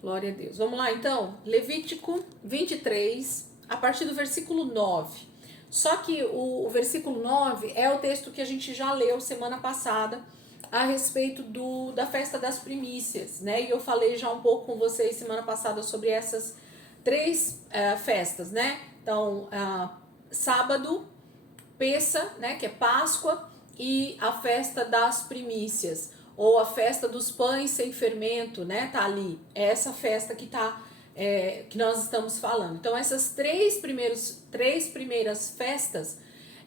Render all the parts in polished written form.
Glória a Deus. Vamos lá, então. Levítico 23, a partir do versículo 9. Só que o versículo 9 é o texto que a gente já leu semana passada a respeito da festa das primícias, né? E eu falei já um pouco com vocês semana passada sobre essas três festas, né? Então, sábado, Pessa, né, que é Páscoa, e a festa das primícias, ou a festa dos pães sem fermento, né, tá ali. É essa festa que que nós estamos falando. Então, essas três primeiras festas,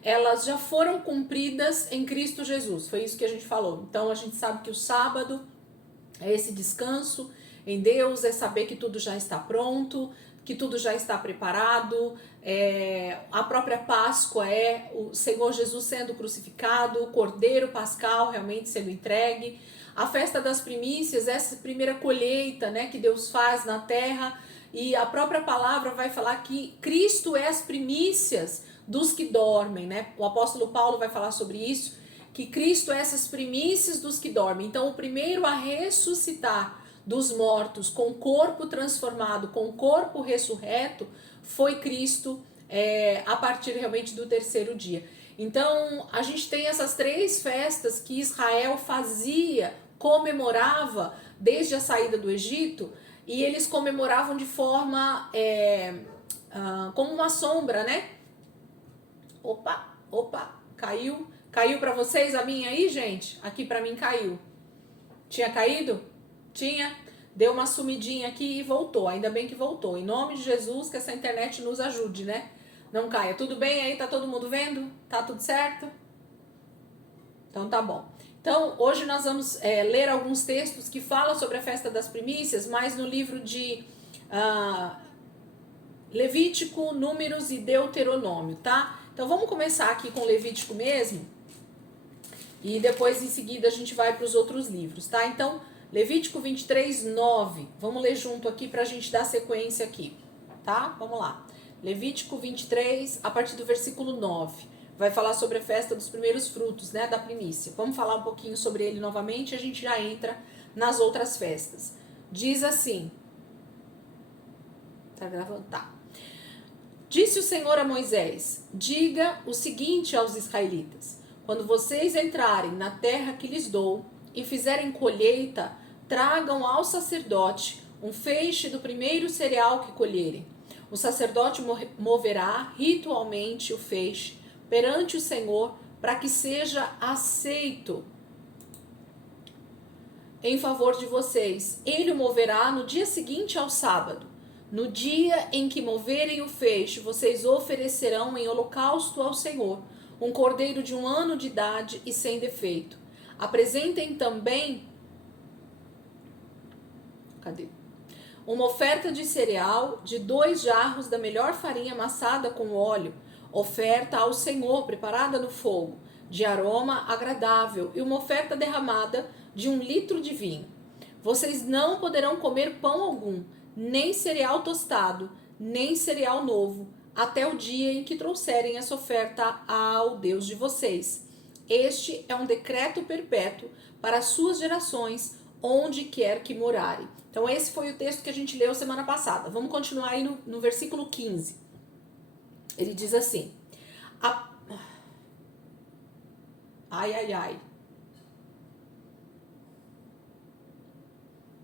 elas já foram cumpridas em Cristo Jesus. Foi isso que a gente falou. Então, a gente sabe que o sábado é esse descanso em Deus, é saber que tudo já está pronto, que tudo já está preparado. A própria Páscoa é o Senhor Jesus sendo crucificado, o Cordeiro Pascal realmente sendo entregue. A festa das primícias, essa primeira colheita, né, que Deus faz na terra, e a própria palavra vai falar que Cristo é as primícias dos que dormem, né? O apóstolo Paulo vai falar sobre isso, que Cristo é essas primícias dos que dormem. Então, o primeiro a ressuscitar dos mortos com o corpo transformado, com o corpo ressurreto, foi Cristo, a partir realmente do terceiro dia. Então, a gente tem essas três festas que Israel fazia, comemorava desde a saída do Egito, e eles comemoravam de forma como uma sombra, né? Opa, caiu. Caiu para vocês a minha aí, gente? Aqui para mim caiu. Tinha caído? Tinha. Deu uma sumidinha aqui e voltou. Ainda bem que voltou. Em nome de Jesus, que essa internet nos ajude, né? Não caia. Tudo bem aí? Tá todo mundo vendo? Tá tudo certo? Então tá bom. Então, hoje nós vamos ler alguns textos que falam sobre a festa das primícias, mas no livro de Levítico, Números e Deuteronômio, tá? Então vamos começar aqui com Levítico mesmo, e depois em seguida a gente vai para os outros livros, tá? Então, Levítico 23, 9. Vamos ler junto aqui para a gente dar sequência aqui, tá? Vamos lá. Levítico 23, a partir do versículo 9. Vai falar sobre a festa dos primeiros frutos, né? Da primícia. Vamos falar um pouquinho sobre ele novamente e a gente já entra nas outras festas. Diz assim. Tá gravando? Tá. Disse o Senhor a Moisés: diga o seguinte aos israelitas: quando vocês entrarem na terra que lhes dou e fizerem colheita, tragam ao sacerdote um feixe do primeiro cereal que colherem. O sacerdote moverá ritualmente o feixe perante o Senhor para que seja aceito em favor de vocês. Ele o moverá no dia seguinte ao sábado. No dia em que moverem o feixe, vocês oferecerão em holocausto ao Senhor um cordeiro de 1 ano de idade e sem defeito. Apresentem também uma oferta de cereal de 2 jarros da melhor farinha amassada com óleo, oferta ao Senhor preparada no fogo, de aroma agradável, e uma oferta derramada de 1 litro de vinho. Vocês não poderão comer pão algum, nem cereal tostado, nem cereal novo, até o dia em que trouxerem essa oferta ao Deus de vocês. Este é um decreto perpétuo para as suas gerações, onde quer que morarem. Então esse foi o texto que a gente leu semana passada. Vamos continuar aí no versículo 15. Ele diz assim: Ai.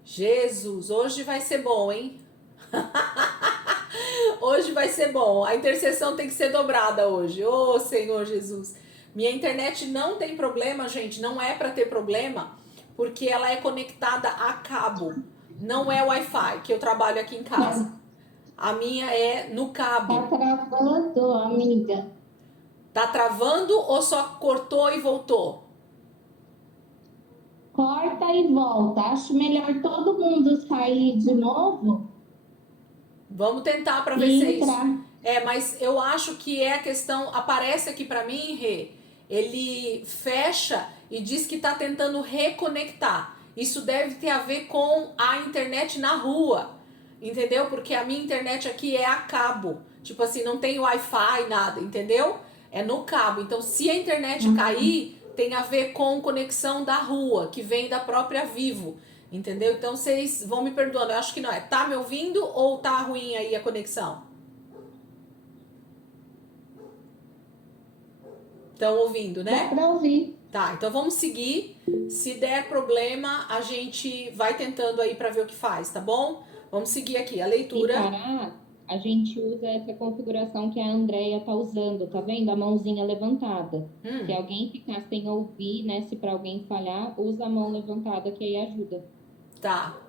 Jesus, hoje vai ser bom, hein? Hoje vai ser bom. A intercessão tem que ser dobrada hoje. Ô, Senhor Jesus. Minha internet não tem problema, gente. Não é para ter problema, porque ela é conectada a cabo. Não é Wi-Fi, que eu trabalho aqui em casa. A minha é no cabo. Tá travando, amiga. Tá travando ou só cortou e voltou? Corta e volta. Acho melhor todo mundo sair de novo Vamos tentar para ver e se é isso. entrar. Mas eu acho que é a questão. Aparece aqui para mim, Rê. Ele fecha e diz que tá tentando reconectar. Isso deve ter a ver com a internet na rua, entendeu? Porque a minha internet aqui é a cabo. Tipo assim, não tem Wi-Fi, nada, entendeu? É no cabo. Então, se a internet cair, tem a ver com conexão da rua, que vem da própria Vivo. Entendeu? Então vocês vão me perdoando. Eu acho que não é. Tá me ouvindo ou tá ruim aí a conexão? Estão ouvindo, Dá né? para ouvir. Tá, então vamos seguir. Se der problema, a gente vai tentando aí para ver o que faz, tá bom? Vamos seguir aqui a Se leitura. parar, a gente usa essa configuração que a Andrea tá usando, tá vendo? A mãozinha levantada. Se alguém ficar sem ouvir, né? Se para alguém falhar, usa a mão levantada que aí ajuda. Tá,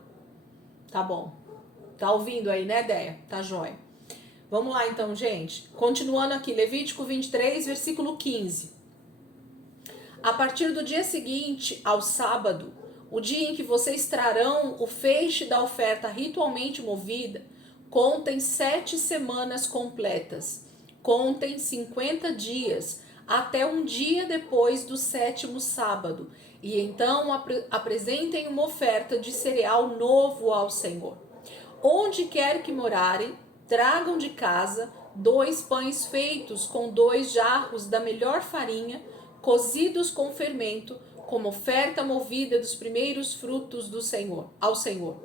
tá bom. Tá ouvindo aí, né, Déia? Tá jóia. Vamos lá então, gente. Continuando aqui, Levítico 23, versículo 15. A partir do dia seguinte ao sábado, o dia em que vocês trarão o feixe da oferta ritualmente movida, contem 7 semanas completas. Contem 50 dias, até um dia depois do 7º sábado, e então apresentem uma oferta de cereal novo ao Senhor. Onde quer que morarem, tragam de casa 2 pães feitos com 2 jarros da melhor farinha, cozidos com fermento, como oferta movida dos primeiros frutos do Senhor, ao Senhor.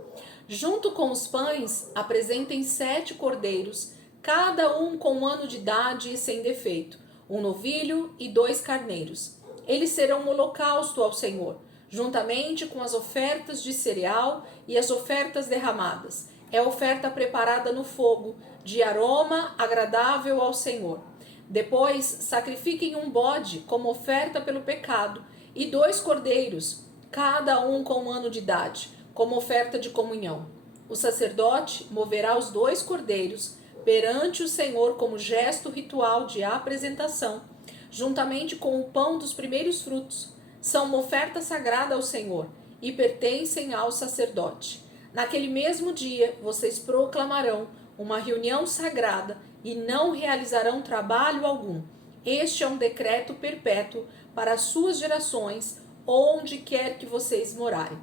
Junto com os pães, apresentem 7 cordeiros, cada um com 1 ano de idade e sem defeito, 1 novilho e 2 carneiros. Eles serão um holocausto ao Senhor, juntamente com as ofertas de cereal e as ofertas derramadas. É oferta preparada no fogo, de aroma agradável ao Senhor. Depois, sacrifiquem um bode como oferta pelo pecado e 2 cordeiros, cada um com 1 ano de idade, como oferta de comunhão. O sacerdote moverá os 2 cordeiros perante o Senhor como gesto ritual de apresentação, juntamente com o pão dos primeiros frutos. São uma oferta sagrada ao Senhor e pertencem ao sacerdote. Naquele mesmo dia, vocês proclamarão uma reunião sagrada e não realizarão trabalho algum. Este é um decreto perpétuo para as suas gerações, onde quer que vocês morarem.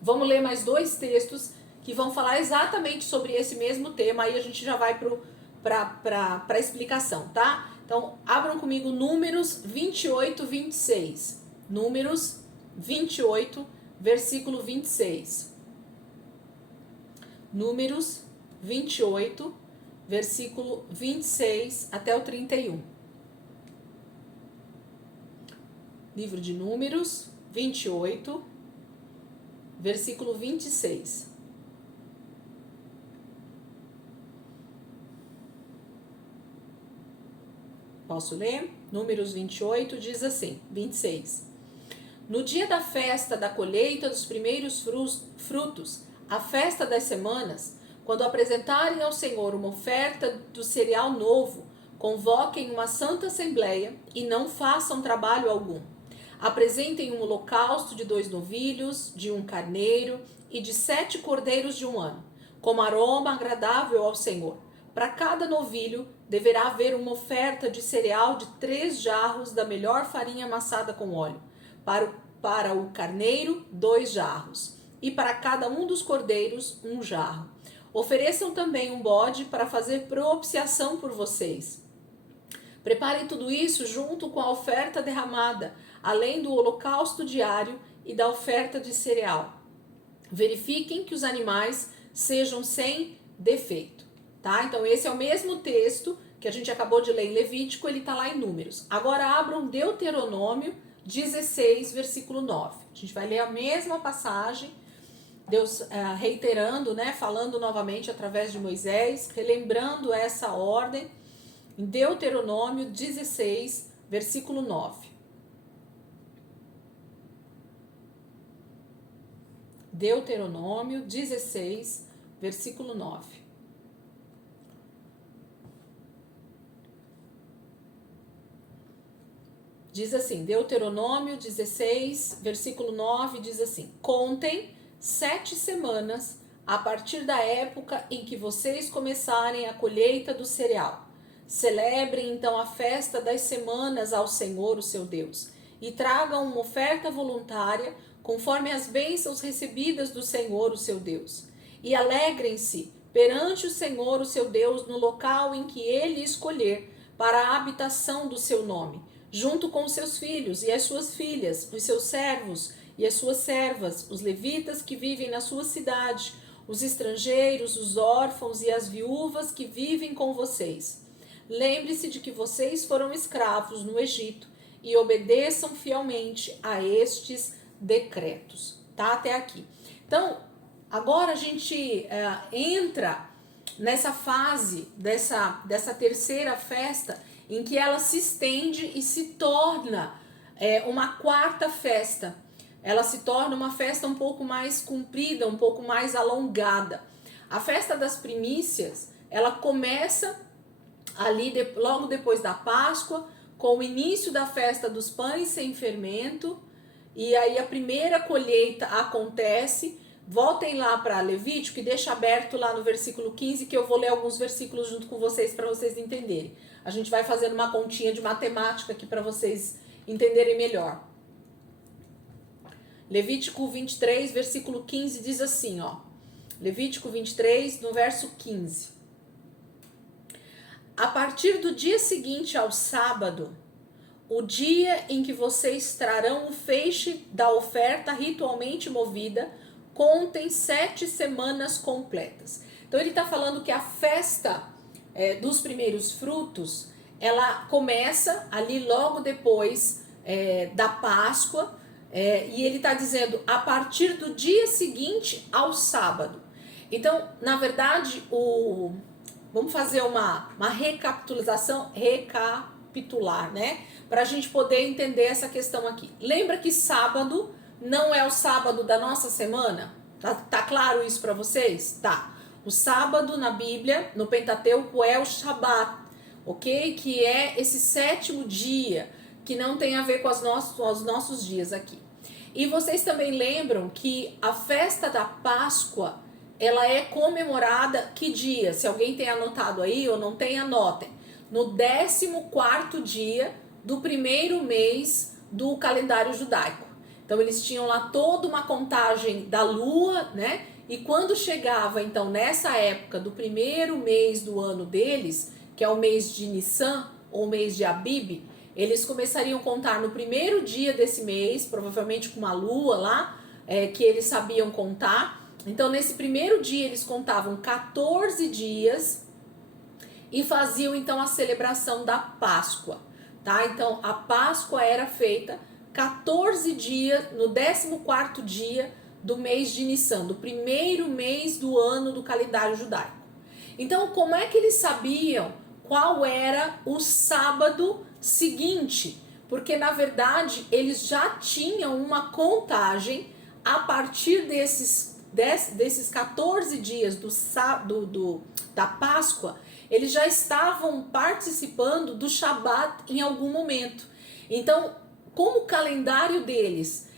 Vamos ler mais 2 textos que vão falar exatamente sobre esse mesmo tema, aí a gente já vai para a explicação, tá? Então, abram comigo Números 28, 26. Números 28, versículo 26. Números 28, versículo 26 até o 31. Livro de Números 28, versículo 26. Posso ler? Números 28 diz assim, 26. No dia da festa da colheita dos primeiros frutos, a festa das semanas, quando apresentarem ao Senhor uma oferta do cereal novo, convoquem uma santa assembleia e não façam trabalho algum. Apresentem um holocausto de 2 novilhos, de 1 carneiro e de 7 cordeiros de 1 ano, como aroma agradável ao Senhor. Para cada novilho deverá haver uma oferta de cereal de 3 jarros da melhor farinha amassada com óleo. Para o carneiro, 2 jarros. E para cada um dos cordeiros, 1 jarro. Ofereçam também um bode para fazer propiciação por vocês. Preparem tudo isso junto com a oferta derramada, além do holocausto diário e da oferta de cereal. Verifiquem que os animais sejam sem defeito, tá? Então esse é o mesmo texto que a gente acabou de ler em Levítico, ele está lá em Números. Agora abram Deuteronômio 16, versículo 9. A gente vai ler a mesma passagem, Deus reiterando, né, falando novamente através de Moisés, relembrando essa ordem, em Deuteronômio 16, versículo 9. Deuteronômio 16, versículo 9. Diz assim, Deuteronômio 16, versículo 9, diz assim: contem 7 semanas a partir da época em que vocês começarem a colheita do cereal. Celebrem então a festa das semanas ao Senhor, o seu Deus, e tragam uma oferta voluntária conforme as bênçãos recebidas do Senhor, o seu Deus. E alegrem-se perante o Senhor, o seu Deus, no local em que ele escolher para a habitação do seu nome, junto com os seus filhos e as suas filhas, os seus servos e as suas servas, os levitas que vivem na sua cidade, os estrangeiros, os órfãos e as viúvas que vivem com vocês. Lembre-se de que vocês foram escravos no Egito e obedeçam fielmente a estes decretos. Tá? Até aqui. Então, agora a gente entra nessa fase dessa terceira festa, em que ela se estende e se torna uma quarta festa. Ela se torna uma festa um pouco mais comprida, um pouco mais alongada. A festa das primícias, ela começa ali logo depois da Páscoa, com o início da festa dos pães sem fermento, e aí a primeira colheita acontece. Voltem lá para Levítico e deixa aberto lá no versículo 15, que eu vou ler alguns versículos junto com vocês para vocês entenderem. A gente vai fazendo uma continha de matemática aqui para vocês entenderem melhor. Levítico 23, versículo 15 diz assim, ó. Levítico 23, no verso 15. A partir do dia seguinte ao sábado, o dia em que vocês trarão o feixe da oferta ritualmente movida, contem 7 semanas completas. Então ele está falando que a festa dos primeiros frutos, ela começa ali logo depois da Páscoa, e ele está dizendo a partir do dia seguinte ao sábado. Então, na verdade, vamos fazer uma recapitular, né? Para a gente poder entender essa questão aqui. Lembra que sábado não é o sábado da nossa semana? Tá claro isso para vocês? Tá. O sábado na Bíblia, no Pentateuco, é o Shabat, ok? Que é esse 7º dia, que não tem a ver com os nossos dias aqui. E vocês também lembram que a festa da Páscoa, ela é comemorada que dia? Se alguém tem anotado aí ou não tem, anotem. No 14º dia do primeiro mês do calendário judaico. Então eles tinham lá toda uma contagem da lua, né? E quando chegava então nessa época do primeiro mês do ano deles, que é o mês de Nissan ou o mês de Abib, eles começariam a contar no primeiro dia desse mês, provavelmente com uma lua lá, que eles sabiam contar. Então nesse primeiro dia eles contavam 14 dias e faziam então a celebração da Páscoa, tá? Então a Páscoa era feita 14 dias, no 14º dia do mês de Nissan, do primeiro mês do ano do calendário judaico. Então, como é que eles sabiam qual era o sábado seguinte? Porque, na verdade, eles já tinham uma contagem a partir desses 14 dias da Páscoa, eles já estavam participando do Shabat em algum momento. Então, como o calendário deles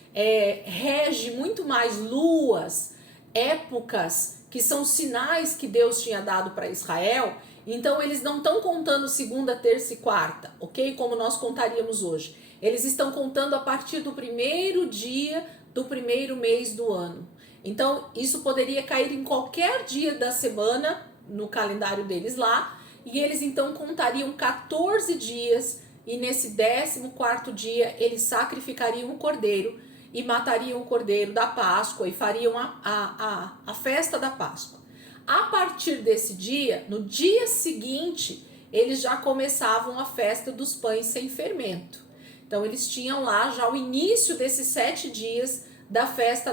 rege muito mais luas, épocas, que são sinais que Deus tinha dado para Israel, então eles não estão contando segunda, terça e quarta, ok? Como nós contaríamos hoje. Eles estão contando a partir do primeiro dia do primeiro mês do ano. Então, isso poderia cair em qualquer dia da semana no calendário deles lá, e eles então contariam 14 dias, e nesse 14º dia eles sacrificariam o cordeiro e matariam o cordeiro da Páscoa e fariam a festa da Páscoa. A partir desse dia, no dia seguinte, eles já começavam a festa dos pães sem fermento. Então eles tinham lá já o início desses 7 dias da festa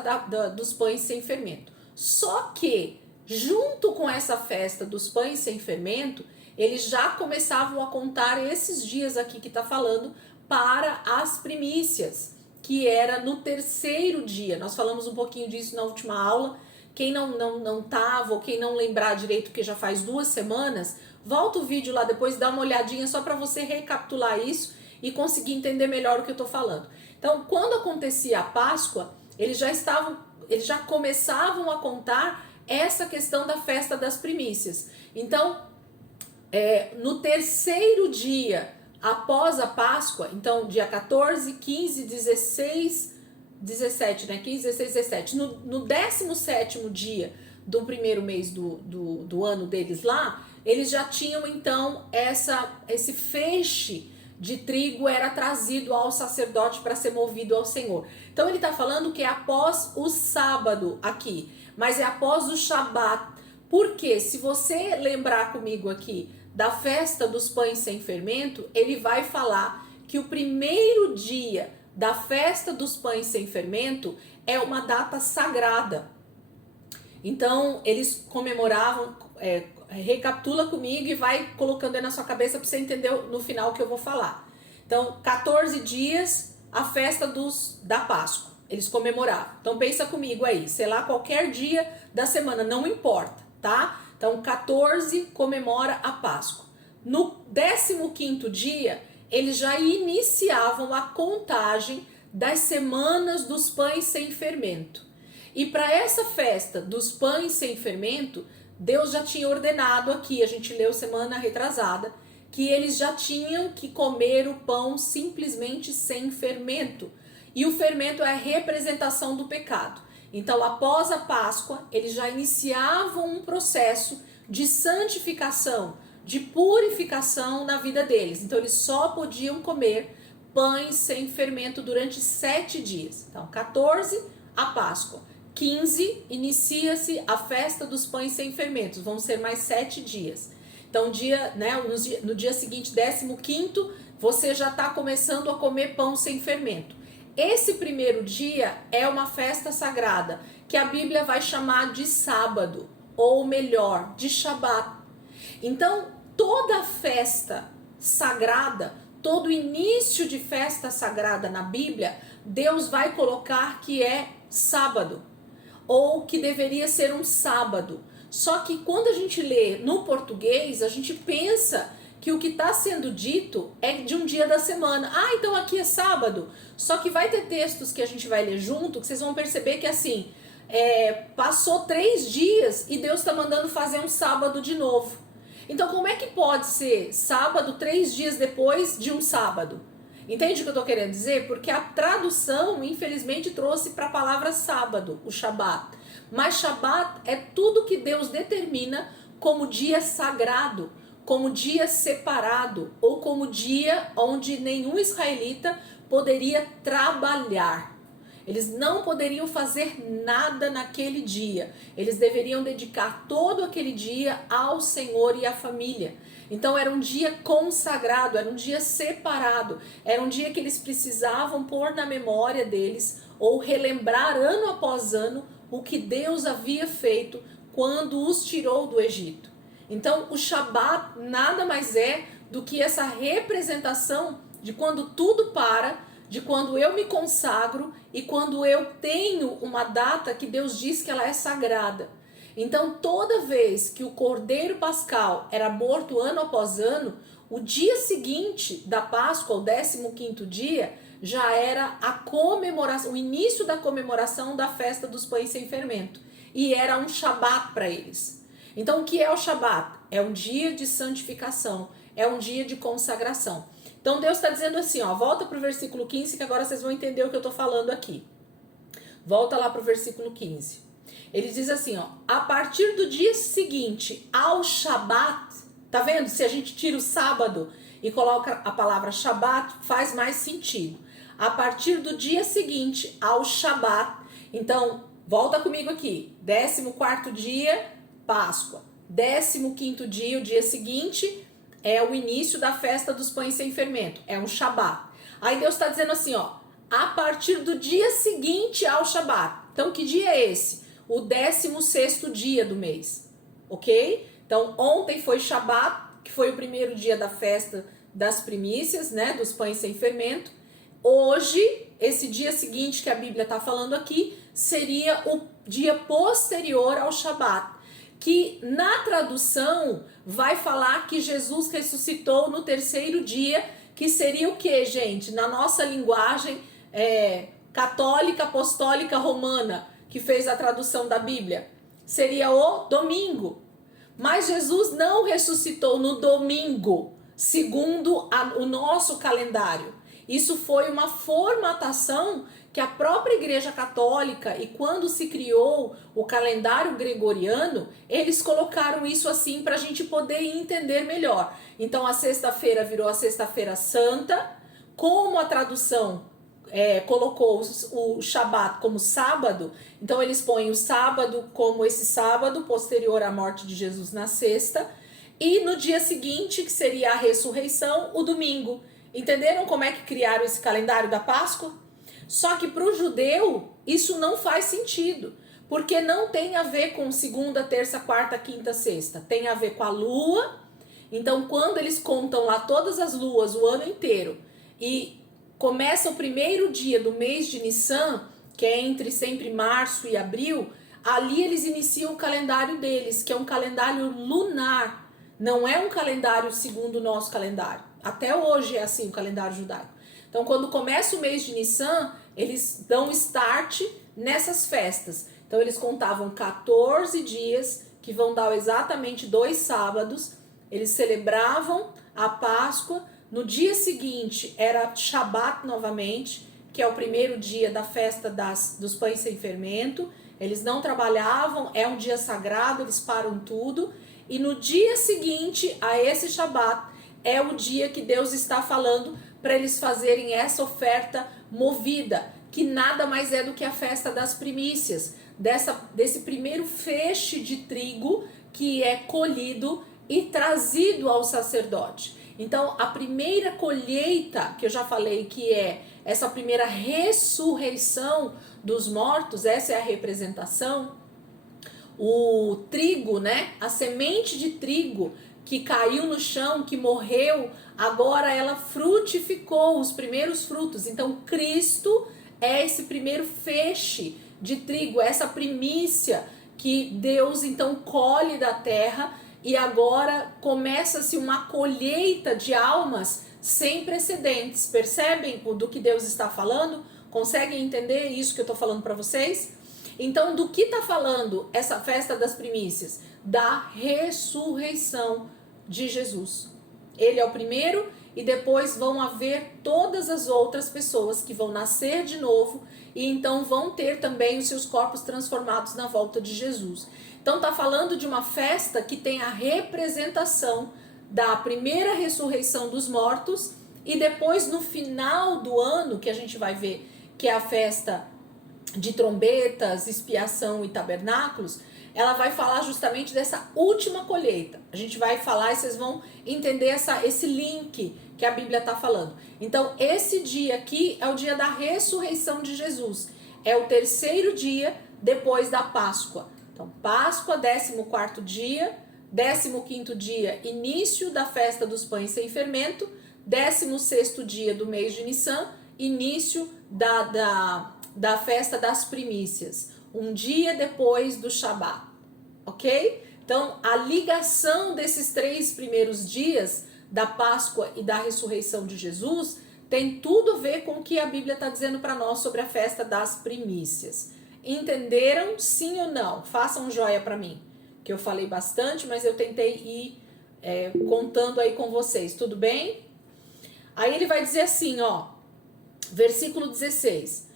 dos pães sem fermento. Só que, junto com essa festa dos pães sem fermento, eles já começavam a contar esses dias aqui que está falando para as primícias, que era no 3º dia. Nós falamos um pouquinho disso na última aula. Quem não estava ou quem não lembrar direito, que já faz 2 semanas, volta o vídeo lá depois, dá uma olhadinha só para você recapitular isso e conseguir entender melhor o que eu estou falando. Então, quando acontecia a Páscoa, eles já começavam a contar essa questão da festa das primícias. Então, no 3º dia após a Páscoa, então dia 14, 15, 16, 17, né? 15, 16, 17. No 17º dia do primeiro mês do ano deles lá, eles já tinham então esse feixe de trigo era trazido ao sacerdote para ser movido ao Senhor. Então ele está falando que é após o sábado aqui, mas é após o Shabat. Porque se você lembrar comigo aqui da festa dos pães sem fermento, ele vai falar que o primeiro dia da festa dos pães sem fermento é uma data sagrada. Então eles comemoravam, recapitula comigo e vai colocando aí na sua cabeça para você entender no final o que eu vou falar. Então 14 dias a festa da Páscoa, eles comemoravam. Então pensa comigo aí, sei lá, qualquer dia da semana, não importa, tá? Então 14 comemora a Páscoa. No 15º dia, eles já iniciavam a contagem das semanas dos pães sem fermento. E para essa festa dos pães sem fermento, Deus já tinha ordenado aqui, a gente leu semana retrasada, que eles já tinham que comer o pão simplesmente sem fermento. E o fermento é a representação do pecado. Então, após a Páscoa, eles já iniciavam um processo de santificação, de purificação na vida deles. Então, eles só podiam comer pães sem fermento durante 7 dias. Então, 14, a Páscoa. 15, inicia-se a festa dos pães sem fermentos. Vão ser mais 7 dias. Então, no dia seguinte, 15º, você já está começando a comer pão sem fermento. Esse primeiro dia é uma festa sagrada, que a Bíblia vai chamar de sábado, ou melhor, de Shabat. Então, toda festa sagrada, todo início de festa sagrada na Bíblia, Deus vai colocar que é sábado, ou que deveria ser um sábado. Só que quando a gente lê no português, a gente pensa que o que está sendo dito é de um dia da semana. Ah, então aqui é sábado. Só que vai ter textos que a gente vai ler junto, que vocês vão perceber que assim, passou 3 dias e Deus está mandando fazer um sábado de novo. Então como é que pode ser sábado 3 dias depois de um sábado? Entende o que eu estou querendo dizer? Porque a tradução, infelizmente, trouxe para a palavra sábado, o Shabat. Mas Shabat é tudo que Deus determina como dia sagrado, como dia separado, ou como dia onde nenhum israelita poderia trabalhar. Eles não poderiam fazer nada naquele dia. Eles deveriam dedicar todo aquele dia ao Senhor e à família. Então era um dia consagrado, era um dia separado, era um dia que eles precisavam pôr na memória deles ou relembrar ano após ano o que Deus havia feito quando os tirou do Egito. Então o Shabat nada mais é do que essa representação de quando tudo para, de quando eu me consagro e quando eu tenho uma data que Deus diz que ela é sagrada. Então, toda vez que o Cordeiro Pascal era morto ano após ano, o dia seguinte da Páscoa, o 15º dia, já era a comemoração, o início da comemoração da festa dos pães sem fermento. E era um Shabat para eles. Então, o que é o Shabat? É um dia de santificação, é um dia de consagração. Então, Deus está dizendo assim, volta para o versículo 15, que agora vocês vão entender o que eu estou falando aqui. Volta lá para o versículo 15. Ele diz assim, a partir do dia seguinte ao Shabat, tá vendo? Se a gente tira o sábado e coloca a palavra Shabat, faz mais sentido. A partir do dia seguinte ao Shabat, então, volta comigo aqui, 14º dia, Páscoa. 15º dia, o dia seguinte, é o início da festa dos pães sem fermento, é um Shabat. Aí Deus está dizendo assim, a partir do dia seguinte ao Shabat. Então, que dia é esse? O 16º dia do mês, ok? Então, ontem foi Shabat, que foi o primeiro dia da festa das primícias, né? Dos pães sem fermento. Hoje, esse dia seguinte que a Bíblia está falando aqui, seria o dia posterior ao Shabat, que na tradução vai falar que Jesus ressuscitou no 3º dia, que seria o que, gente? Na nossa linguagem católica, apostólica, romana, que fez a tradução da Bíblia, seria o domingo. Mas Jesus não ressuscitou no domingo, segundo o nosso calendário. Isso foi uma formatação que a própria Igreja Católica, e quando se criou o calendário gregoriano, eles colocaram isso assim para a gente poder entender melhor. Então a sexta-feira virou a Sexta-feira Santa, como a tradução colocou o Shabat como sábado, então eles põem o sábado como esse sábado posterior à morte de Jesus na sexta, e no dia seguinte, que seria a ressurreição, o domingo. Entenderam como é que criaram esse calendário da Páscoa? Só que para o judeu isso não faz sentido, porque não tem a ver com segunda, terça, quarta, quinta, sexta, tem a ver com a lua. Então quando eles contam lá todas as luas o ano inteiro e começa o primeiro dia do mês de Nissan, que é entre sempre março e abril, ali eles iniciam o calendário deles, que é um calendário lunar, não é um calendário segundo o nosso calendário. Até hoje é assim o calendário judaico. Então quando começa o mês de Nissan, eles dão start nessas festas. Então eles contavam 14 dias, que vão dar exatamente 2 sábados, eles celebravam a Páscoa. No dia seguinte era Shabat novamente, que é o primeiro dia da festa dos pães sem fermento. Eles não trabalhavam, é um dia sagrado, eles param tudo. E no dia seguinte a esse Shabat é o dia que Deus está falando para eles fazerem essa oferta movida, que nada mais é do que a festa das primícias, desse primeiro feixe de trigo que é colhido e trazido ao sacerdote. Então, a primeira colheita, que eu já falei que é essa primeira ressurreição dos mortos, essa é a representação. O trigo, né? A semente de trigo que caiu no chão, que morreu, agora ela frutificou os primeiros frutos. Então, Cristo é esse primeiro feixe de trigo, essa primícia que Deus então colhe da terra. E agora começa-se uma colheita de almas sem precedentes. Percebem do que Deus está falando? Conseguem entender isso que eu estou falando para vocês? Então, do que está falando essa festa das primícias? Da ressurreição de Jesus. Ele é o primeiro e depois vão haver todas as outras pessoas que vão nascer de novo e então vão ter também os seus corpos transformados na volta de Jesus. Então tá falando de uma festa que tem a representação da primeira ressurreição dos mortos e depois no final do ano, que a gente vai ver que é a festa de trombetas, expiação e tabernáculos, ela vai falar justamente dessa última colheita. A gente vai falar e vocês vão entender esse link que a Bíblia está falando. Então esse dia aqui é o dia da ressurreição de Jesus. É o terceiro dia depois da Páscoa. Então, Páscoa, 14º dia, 15º dia, início da festa dos pães sem fermento, 16º dia do mês de Nissan, início da festa das primícias, um dia depois do Shabat, ok? Então, a ligação desses 3 primeiros dias da Páscoa e da ressurreição de Jesus tem tudo a ver com o que a Bíblia está dizendo para nós sobre a festa das primícias. Entenderam? Sim ou não? Façam um joia para mim, que eu falei bastante, mas eu tentei ir contando aí com vocês, tudo bem? Aí ele vai dizer assim, ó, versículo 16.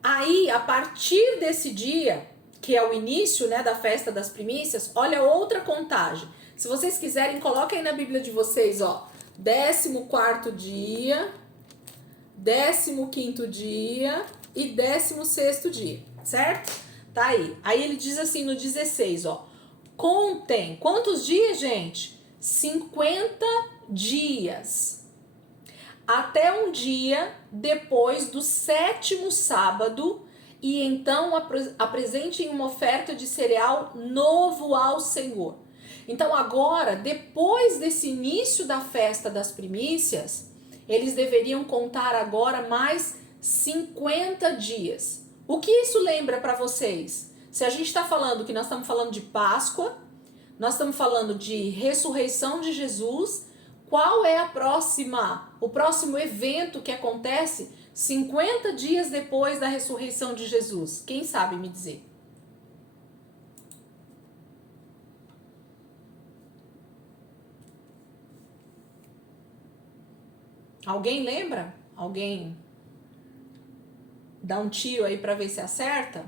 Aí, a partir desse dia, que é o início, né, da festa das primícias, olha outra contagem. Se vocês quiserem, coloquem aí na Bíblia de vocês, ó, 14º dia, 15º dia e 16º dia, certo? Tá aí. Aí ele diz assim no 16, ó, contem, quantos dias, gente? 50 dias. Até um dia depois do 7º sábado, e então apresentem uma oferta de cereal novo ao Senhor. Então agora, depois desse início da festa das primícias, eles deveriam contar agora mais 50 dias. O que isso lembra para vocês? Se a gente está falando que nós estamos falando de Páscoa, nós estamos falando de ressurreição de Jesus, qual é o próximo evento que acontece 50 dias depois da ressurreição de Jesus? Quem sabe me dizer? Alguém lembra? Alguém dá um tiro aí para ver se acerta?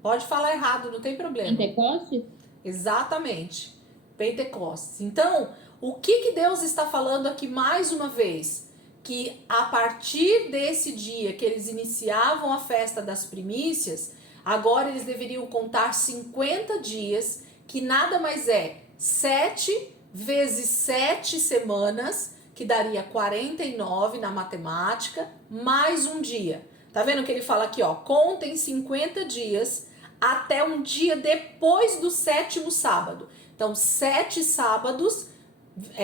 Pode falar errado, não tem problema. Pentecostes? Exatamente. Pentecostes. Então, o que Deus está falando aqui mais uma vez? Que a partir desse dia que eles iniciavam a festa das primícias, agora eles deveriam contar 50 dias, que nada mais é 7 vezes 7 semanas, que daria 49 na matemática, mais um dia. Tá vendo que ele fala aqui, ó? Contem 50 dias até um dia depois do 7º sábado. Então, 7 sábados,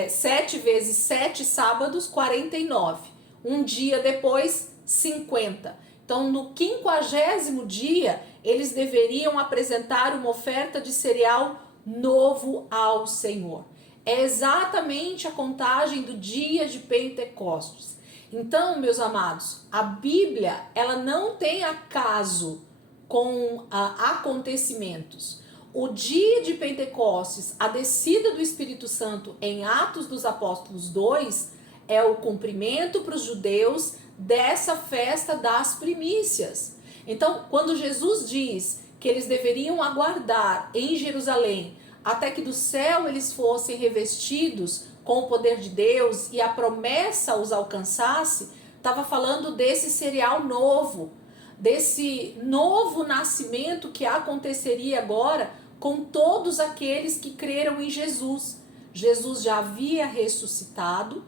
7 vezes 7 sábados, 49. Um dia depois, 50. Então, no 50º dia, eles deveriam apresentar uma oferta de cereal novo ao Senhor. É exatamente a contagem do dia de Pentecostes. Então, meus amados, a Bíblia, ela não tem acaso com acontecimentos. O dia de Pentecostes, a descida do Espírito Santo em Atos dos Apóstolos 2, é o cumprimento para os judeus dessa festa das primícias. Então, quando Jesus diz que eles deveriam aguardar em Jerusalém até que do céu eles fossem revestidos com o poder de Deus e a promessa os alcançasse, estava falando desse cereal novo, desse novo nascimento que aconteceria agora com todos aqueles que creram em Jesus. Jesus já havia ressuscitado,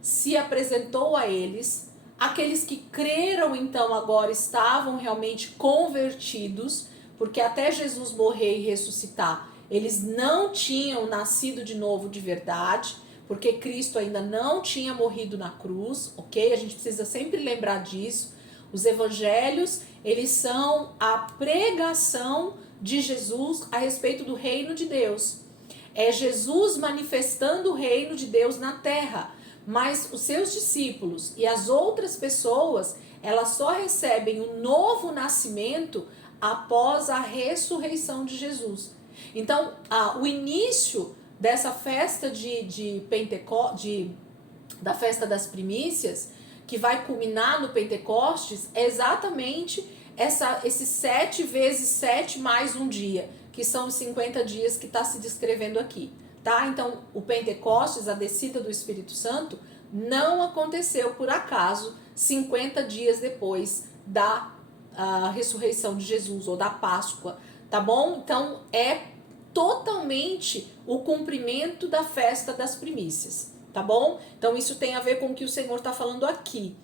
se apresentou a eles. Aqueles que creram então agora estavam realmente convertidos, porque até Jesus morrer e ressuscitar, eles não tinham nascido de novo de verdade, porque Cristo ainda não tinha morrido na cruz, ok? A gente precisa sempre lembrar disso. Os evangelhos, eles são a pregação de Jesus a respeito do reino de Deus. É Jesus manifestando o reino de Deus na terra. Mas os seus discípulos e as outras pessoas, elas só recebem o novo nascimento após a ressurreição de Jesus. Então, o início dessa festa de Pentecostes, da festa das primícias, que vai culminar no Pentecostes, é exatamente esses 7 vezes 7 mais um dia, que são os 50 dias que está se descrevendo aqui. Tá? Então, o Pentecostes, a descida do Espírito Santo, não aconteceu por acaso 50 dias depois da ressurreição de Jesus ou da Páscoa, tá bom? Então, é totalmente o cumprimento da festa das primícias, tá bom? Então, isso tem a ver com o que o Senhor está falando aqui.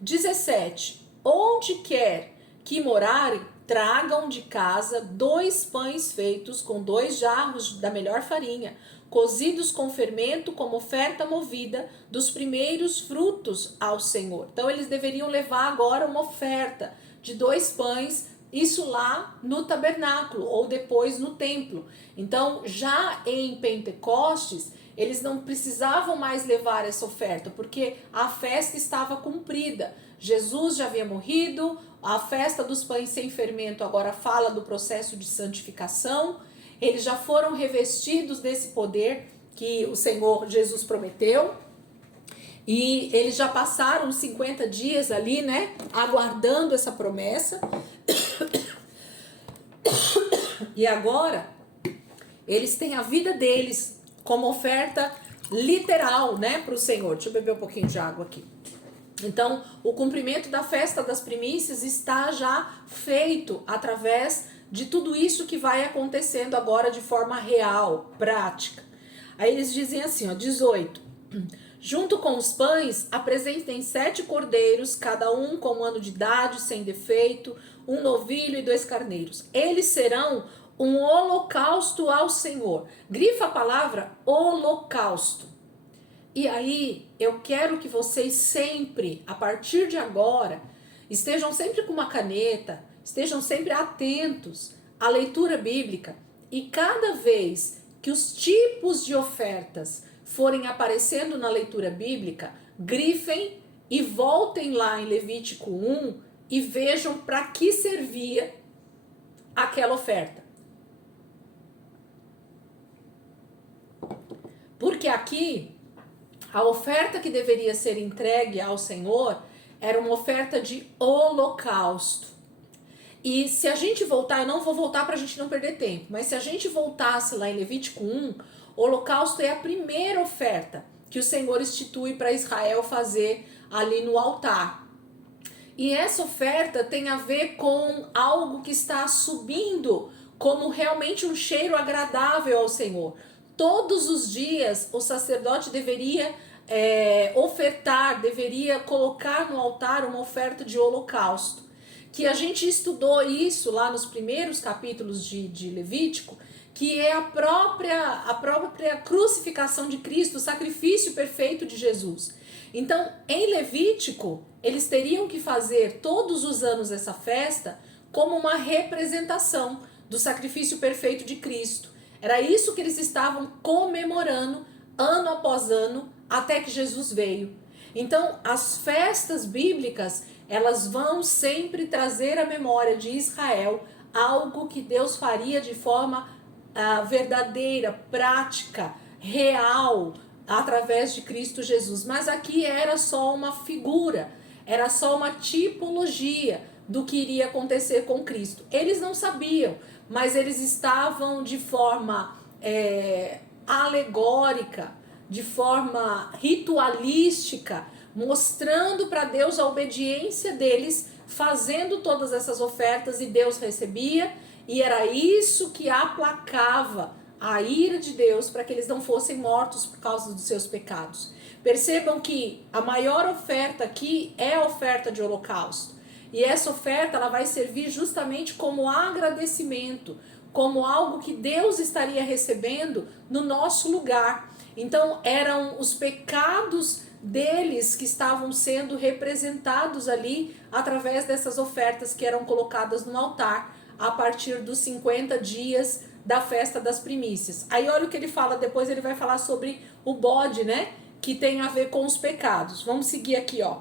17. Onde quer que morarem, tragam de casa 2 pães feitos com 2 jarros da melhor farinha, cozidos com fermento como oferta movida dos primeiros frutos ao Senhor. Então eles deveriam levar agora uma oferta de 2 pães, isso lá no tabernáculo ou depois no templo. Então já em Pentecostes, eles não precisavam mais levar essa oferta, porque a festa estava cumprida. Jesus já havia morrido, a festa dos pães sem fermento agora fala do processo de santificação. Eles já foram revestidos desse poder que o Senhor Jesus prometeu. E eles já passaram 50 dias ali, né? Aguardando essa promessa. E agora, eles têm a vida deles como oferta literal, né? Para o Senhor. Deixa eu beber um pouquinho de água aqui. Então, o cumprimento da festa das primícias está já feito através de tudo isso que vai acontecendo agora de forma real, prática. Aí eles dizem assim, ó, 18. Junto com os pães, apresentem 7 cordeiros, cada um com 1 ano de idade, sem defeito, 1 novilho e 2 carneiros. Eles serão um holocausto ao Senhor. Grifa a palavra holocausto. E aí, eu quero que vocês sempre, a partir de agora, estejam sempre com uma caneta, estejam sempre atentos à leitura bíblica e cada vez que os tipos de ofertas forem aparecendo na leitura bíblica, grifem e voltem lá em Levítico 1 e vejam para que servia aquela oferta. Porque aqui, a oferta que deveria ser entregue ao Senhor era uma oferta de holocausto. E se a gente voltar, eu não vou voltar para a gente não perder tempo, mas se a gente voltasse lá em Levítico 1, o holocausto é a primeira oferta que o Senhor institui para Israel fazer ali no altar. E essa oferta tem a ver com algo que está subindo como realmente um cheiro agradável ao Senhor. Todos os dias o sacerdote deveria ofertar, deveria colocar no altar uma oferta de holocausto. Que a gente estudou isso lá nos primeiros capítulos de Levítico, que é a própria crucificação de Cristo, o sacrifício perfeito de Jesus. Então, em Levítico, eles teriam que fazer todos os anos essa festa como uma representação do sacrifício perfeito de Cristo. Era isso que eles estavam comemorando ano após ano até que Jesus veio. Então, as festas bíblicas, elas vão sempre trazer à memória de Israel algo que Deus faria de forma verdadeira, prática, real, através de Cristo Jesus. Mas aqui era só uma figura, era só uma tipologia do que iria acontecer com Cristo. Eles não sabiam, mas eles estavam de forma alegórica, de forma ritualística, mostrando para Deus a obediência deles, fazendo todas essas ofertas, e Deus recebia, e era isso que aplacava a ira de Deus para que eles não fossem mortos por causa dos seus pecados. Percebam que a maior oferta aqui é a oferta de holocausto. E essa oferta ela vai servir justamente como agradecimento, como algo que Deus estaria recebendo no nosso lugar. Então eram os pecados deles que estavam sendo representados ali através dessas ofertas que eram colocadas no altar a partir dos 50 dias da festa das primícias. Aí olha o que ele fala, depois ele vai falar sobre o bode, né? Que tem a ver com os pecados. Vamos seguir aqui, ó.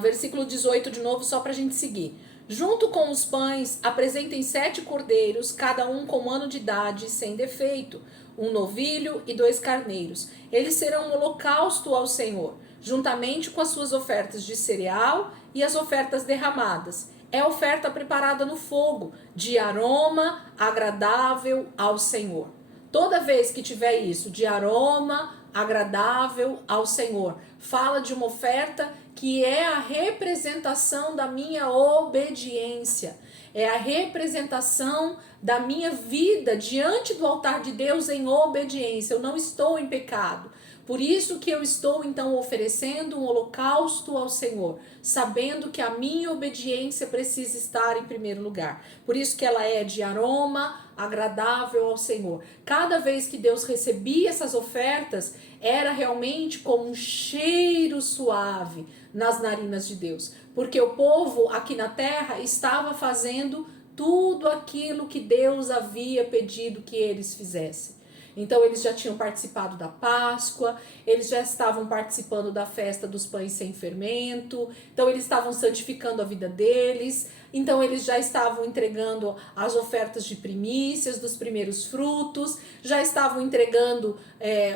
Versículo 18 de novo, só pra gente seguir. Junto com os pães, apresentem 7 cordeiros, cada um com 1 ano de idade, sem defeito, 1 novilho e 2 carneiros. Eles serão um holocausto ao Senhor, juntamente com as suas ofertas de cereal e as ofertas derramadas. É oferta preparada no fogo, de aroma agradável ao Senhor. Toda vez que tiver isso, de aroma agradável ao Senhor, fala de uma oferta que é a representação da minha obediência, é a representação da minha vida diante do altar de Deus em obediência. Eu não estou em pecado. Por isso que eu estou então oferecendo um holocausto ao Senhor, sabendo que a minha obediência precisa estar em primeiro lugar. Por isso que ela é de aroma agradável ao Senhor. Cada vez que Deus recebia essas ofertas, era realmente como um cheiro suave nas narinas de Deus. Porque o povo aqui na terra estava fazendo tudo aquilo que Deus havia pedido que eles fizessem. Então eles já tinham participado da Páscoa, eles já estavam participando da festa dos pães sem fermento, então eles estavam santificando a vida deles, então eles já estavam entregando as ofertas de primícias, dos primeiros frutos, já estavam entregando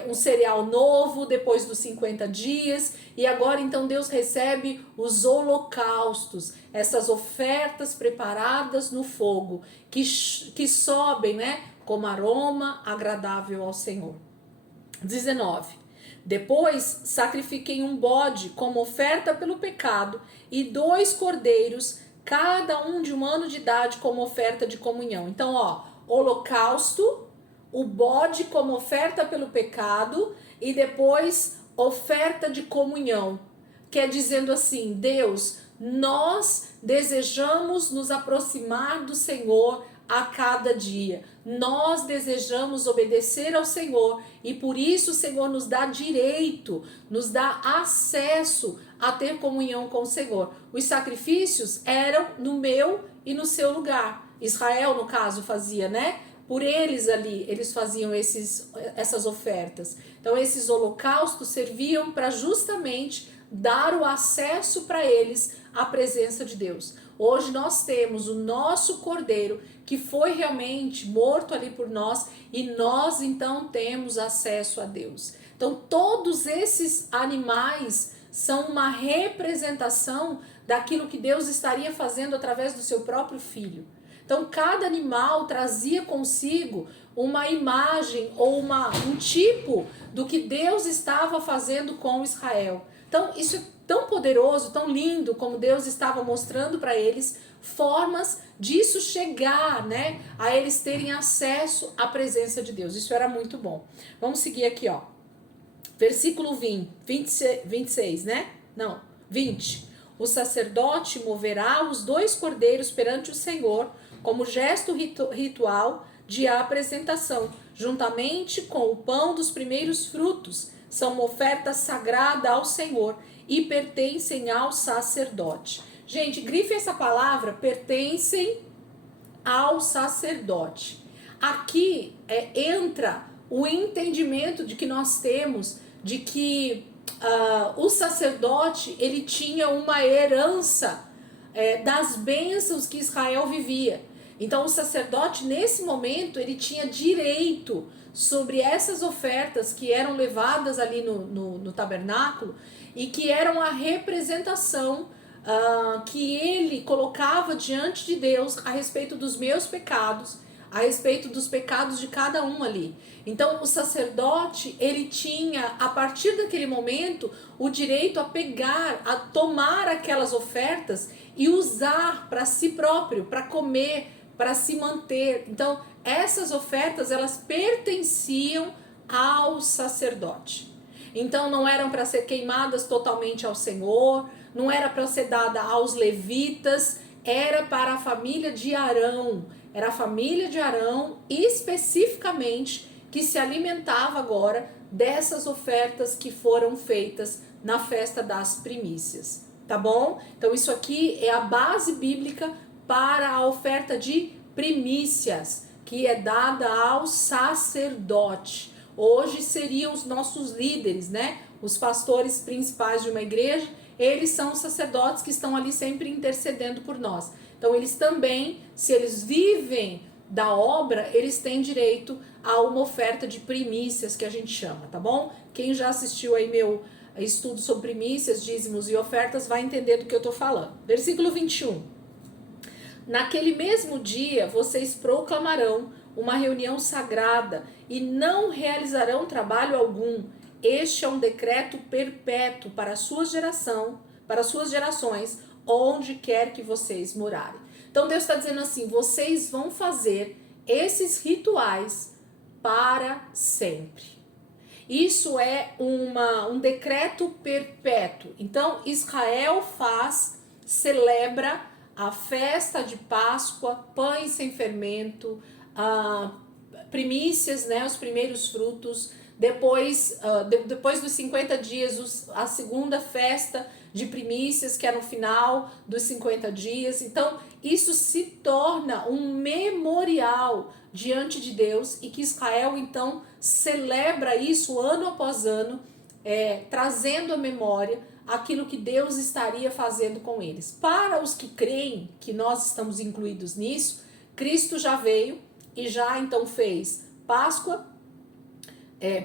um cereal novo depois dos 50 dias, e agora então Deus recebe os holocaustos, essas ofertas preparadas no fogo, que sobem, né? Como aroma agradável ao Senhor. 19. Depois sacrifiquem um bode como oferta pelo pecado e 2 cordeiros, cada um de 1 ano de idade, como oferta de comunhão. Então, ó, holocausto, o bode como oferta pelo pecado e depois oferta de comunhão. Que é dizendo assim, Deus, nós desejamos nos aproximar do Senhor a cada dia. Nós desejamos obedecer ao Senhor e por isso o Senhor nos dá direito, nos dá acesso a ter comunhão com o Senhor. Os sacrifícios eram no meu e no seu lugar. Israel, no caso, fazia, né? Por eles ali, eles faziam essas ofertas. Então, esses holocaustos serviam para justamente dar o acesso para eles à presença de Deus. Hoje nós temos o nosso Cordeiro que foi realmente morto ali por nós e nós então temos acesso a Deus. Então todos esses animais são uma representação daquilo que Deus estaria fazendo através do seu próprio filho. Então, cada animal trazia consigo uma imagem ou um tipo do que Deus estava fazendo com Israel. Então, isso é tão poderoso, tão lindo, como Deus estava mostrando para eles formas disso chegar, né, a eles terem acesso à presença de Deus. Isso era muito bom. Vamos seguir aqui, ó. Versículo 26, né? Não, 20. O sacerdote moverá os 2 cordeiros perante o Senhor como gesto ritual de apresentação, juntamente com o pão dos primeiros frutos. São uma oferta sagrada ao Senhor e pertencem ao sacerdote. Gente, grife essa palavra, pertencem ao sacerdote. Aqui entra o entendimento de que nós temos de que o sacerdote, ele tinha uma herança das bênçãos que Israel vivia. Então o sacerdote, nesse momento, ele tinha direito sobre essas ofertas que eram levadas ali no tabernáculo e que eram a representação que ele colocava diante de Deus a respeito dos meus pecados, a respeito dos pecados de cada um ali. Então o sacerdote, ele tinha, a partir daquele momento, o direito a pegar, a tomar aquelas ofertas e usar para si próprio, para comer, para se manter. Então essas ofertas, elas pertenciam ao sacerdote. Então não eram para ser queimadas totalmente ao Senhor, não era para ser dada aos levitas, era para a família de Arão. Era a família de Arão especificamente que se alimentava agora dessas ofertas que foram feitas na festa das primícias, tá bom? Então isso aqui é a base bíblica para a oferta de primícias, que é dada ao sacerdote. Hoje seriam os nossos líderes, né? Os pastores principais de uma igreja, eles são os sacerdotes que estão ali sempre intercedendo por nós. Então eles também, se eles vivem da obra, eles têm direito a uma oferta de primícias, que a gente chama, tá bom? Quem já assistiu aí meu estudo sobre primícias, dízimos e ofertas vai entender do que eu tô falando. Versículo 21. Naquele mesmo dia vocês proclamarão uma reunião sagrada e não realizarão trabalho algum. Este é um decreto perpétuo para a sua geração, para suas gerações, onde quer que vocês morarem. Então Deus está dizendo assim, vocês vão fazer esses rituais para sempre. Isso é um decreto perpétuo. Então Israel celebra a festa de Páscoa, pães sem fermento, primícias, né, os primeiros frutos. Depois dos 50 dias, a segunda festa de primícias, que é no final dos 50 dias. Então, isso se torna um memorial diante de Deus e que Israel, então, celebra isso ano após ano, trazendo à memória aquilo que Deus estaria fazendo com eles. Para os que creem que nós estamos incluídos nisso, Cristo já veio e já, então, fez Páscoa,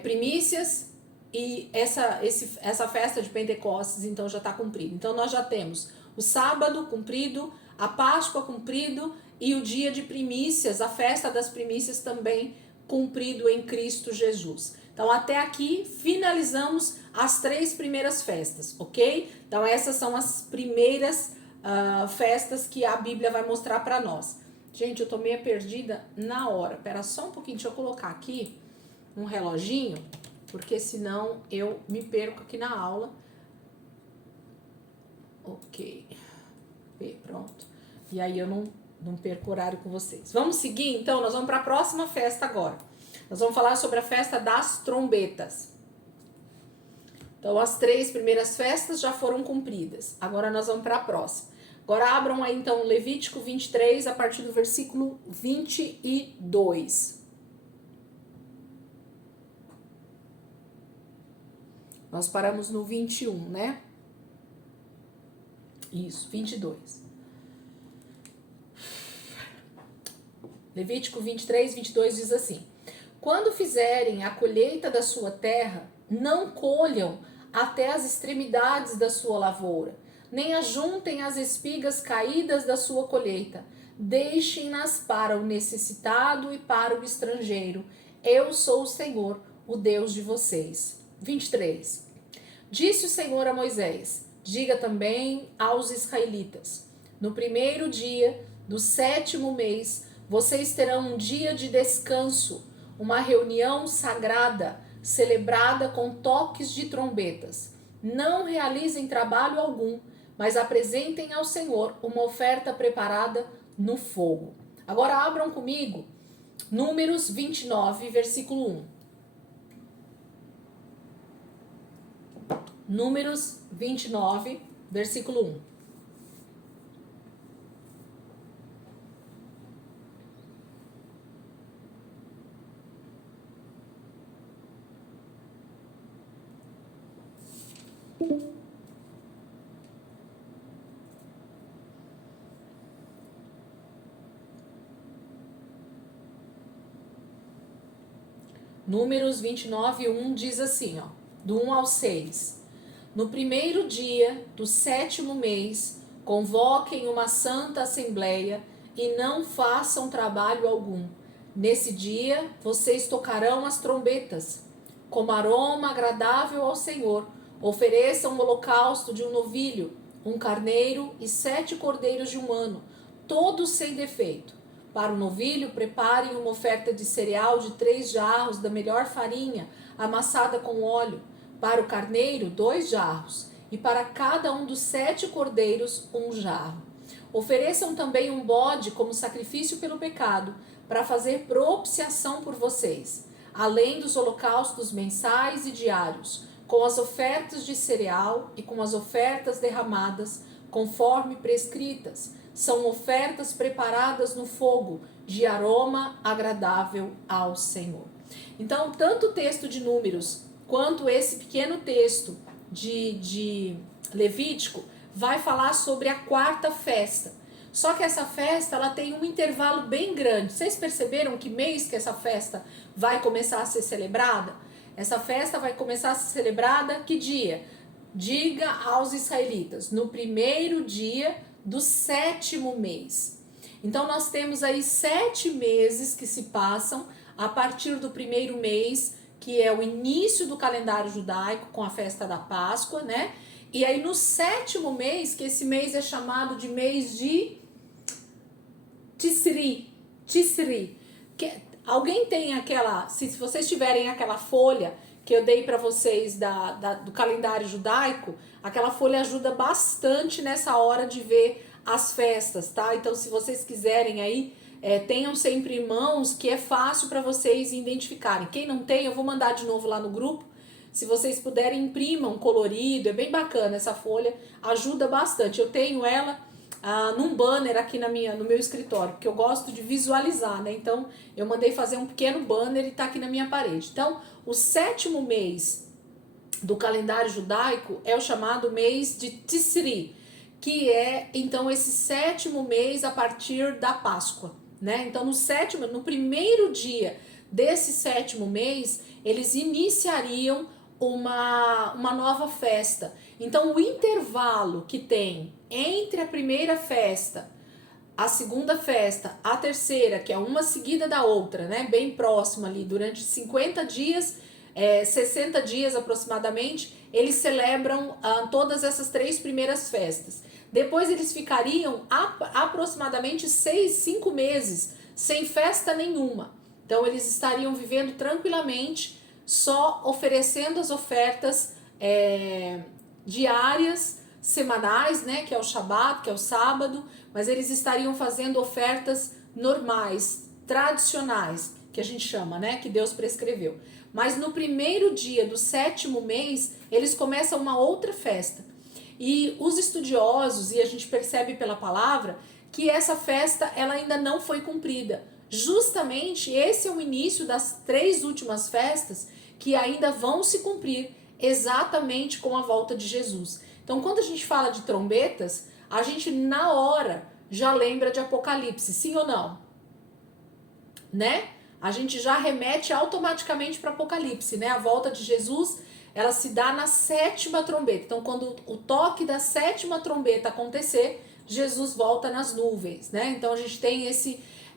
primícias e essa festa de Pentecostes, então já está cumprida. Então nós já temos o sábado cumprido, a Páscoa cumprido e o dia de primícias, a festa das primícias também cumprido em Cristo Jesus. Então até aqui finalizamos as 3 primeiras festas, ok? Então essas são as primeiras festas que a Bíblia vai mostrar para nós. Gente, eu tô meio perdida na hora. Pera só um pouquinho, deixa eu colocar aqui um reloginho, porque senão eu me perco aqui na aula. Ok. Pronto. E aí eu não perco horário com vocês. Vamos seguir, então? Nós vamos para a próxima festa agora. Nós vamos falar sobre a festa das trombetas. Então, as 3 primeiras festas já foram cumpridas. Agora nós vamos para a próxima. Agora abram aí, então, Levítico 23, a partir do versículo 22. Nós paramos no 21, né? Isso, 22. Levítico 23, 22 diz assim: quando fizerem a colheita da sua terra, não colham até as extremidades da sua lavoura, nem ajuntem as espigas caídas da sua colheita. Deixem-nas para o necessitado e para o estrangeiro. Eu sou o Senhor, o Deus de vocês. 23. Disse o Senhor a Moisés: diga também aos israelitas: no primeiro dia do 7º mês, vocês terão um dia de descanso, uma reunião sagrada, celebrada com toques de trombetas. Não realizem trabalho algum, mas apresentem ao Senhor uma oferta preparada no fogo. Agora abram comigo Números 29, versículo 1. Números 29, versículo 1. Números 29, 1 diz assim, ó, do 1 ao 6. No primeiro dia do 7º mês, convoquem uma santa assembleia e não façam trabalho algum. Nesse dia, vocês tocarão as trombetas. Como aroma agradável ao Senhor, ofereçam um holocausto de um novilho, um carneiro e 7 cordeiros de um ano, todos sem defeito. Para o novilho, preparem uma oferta de cereal de 3 jarros da melhor farinha, amassada com óleo. Para o carneiro, 2 jarros. E para cada um dos 7 cordeiros, 1 jarro. Ofereçam também um bode como sacrifício pelo pecado, para fazer propiciação por vocês, além dos holocaustos mensais e diários, com as ofertas de cereal e com as ofertas derramadas, conforme prescritas. São ofertas preparadas no fogo, de aroma agradável ao Senhor. Então, tanto o texto de Números, quanto esse pequeno texto de Levítico, vai falar sobre a 4ª festa. Só que essa festa, ela tem um intervalo bem grande. Vocês perceberam que mês que essa festa vai começar a ser celebrada? Essa festa vai começar a ser celebrada que dia? Diga aos israelitas, no primeiro dia do 7º mês. Então nós temos aí 7 meses que se passam a partir do primeiro mês, que é o início do calendário judaico com a festa da Páscoa, né? E aí no 7º mês, que esse mês é chamado de mês de Tisri. Alguém tem aquela, se vocês tiverem aquela folha que eu dei para vocês do calendário judaico, aquela folha ajuda bastante nessa hora de ver as festas, tá? Então, se vocês quiserem aí, tenham sempre em mãos, que é fácil para vocês identificarem. Quem não tem, eu vou mandar de novo lá no grupo. Se vocês puderem, imprimam colorido, é bem bacana essa folha, ajuda bastante. Eu tenho ela num banner aqui no meu escritório, porque eu gosto de visualizar, né? Então, eu mandei fazer um pequeno banner e tá aqui na minha parede. Então, o 7º mês do calendário judaico é o chamado mês de Tisri, que é, então, esse 7º mês a partir da Páscoa, né? Então, no primeiro dia desse 7º mês, eles iniciariam uma nova festa. Então, o intervalo que tem entre a primeira festa, a segunda festa, a terceira, que é uma seguida da outra, né? Bem próxima ali, durante 50 dias, 60 dias aproximadamente, eles celebram todas essas 3 primeiras festas. Depois eles ficariam aproximadamente 5 meses sem festa nenhuma. Então eles estariam vivendo tranquilamente, só oferecendo as ofertas diárias, semanais, né, que é o Shabat, que é o sábado, mas eles estariam fazendo ofertas normais, tradicionais, que a gente chama, né, que Deus prescreveu. Mas no primeiro dia do 7º mês, eles começam uma outra festa. E os estudiosos, e a gente percebe pela palavra, que essa festa ela ainda não foi cumprida. Justamente esse é o início das 3 últimas festas que ainda vão se cumprir exatamente com a volta de Jesus. Então, quando a gente fala de trombetas, a gente na hora já lembra de Apocalipse, sim ou não? Né? A gente já remete automaticamente para Apocalipse, né? A volta de Jesus ela se dá na 7ª trombeta. Então, quando o toque da 7ª trombeta acontecer, Jesus volta nas nuvens, né? Então, a gente tem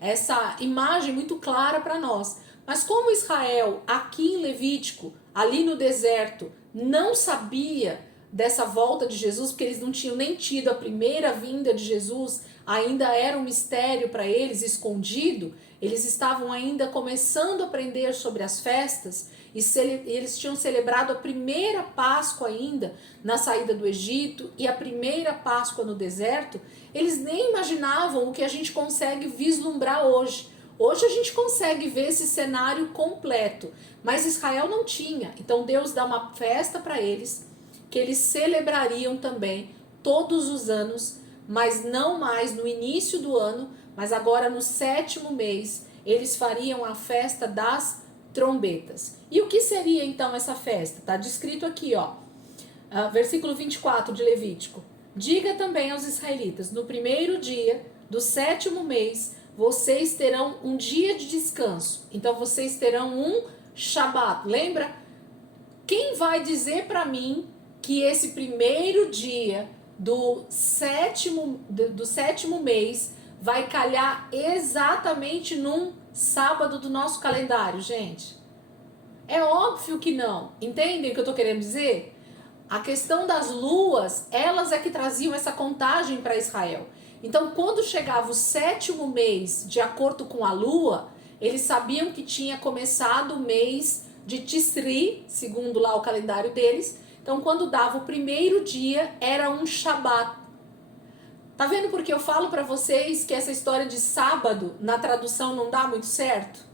essa imagem muito clara para nós. Mas como Israel, aqui em Levítico, ali no deserto, não sabia dessa volta de Jesus, porque eles não tinham nem tido a primeira vinda de Jesus, ainda era um mistério para eles, escondido, eles estavam ainda começando a aprender sobre as festas, e eles tinham celebrado a primeira Páscoa ainda na saída do Egito e a primeira Páscoa no deserto. Eles nem imaginavam o que a gente consegue vislumbrar hoje. Hoje a gente consegue ver esse cenário completo, mas Israel não tinha. Então Deus dá uma festa para eles, que eles celebrariam também todos os anos, mas não mais no início do ano, mas agora no 7º mês, eles fariam a festa das trombetas. E o que seria então essa festa? Está descrito aqui, ó, versículo 24 de Levítico. Diga também aos israelitas, no primeiro dia do 7º mês, vocês terão um dia de descanso. Então vocês terão um Shabat. Lembra? Quem vai dizer para mim que esse primeiro dia do sétimo mês vai calhar exatamente num sábado do nosso calendário, gente? É óbvio que não. Entendem o que eu tô querendo dizer? A questão das luas, elas é que traziam essa contagem para Israel. Então, quando chegava o 7º mês, de acordo com a lua, eles sabiam que tinha começado o mês de Tisri, segundo lá o calendário deles. Então, quando dava o primeiro dia, era um Shabat. Tá vendo porque eu falo para vocês que essa história de sábado, na tradução, não dá muito certo?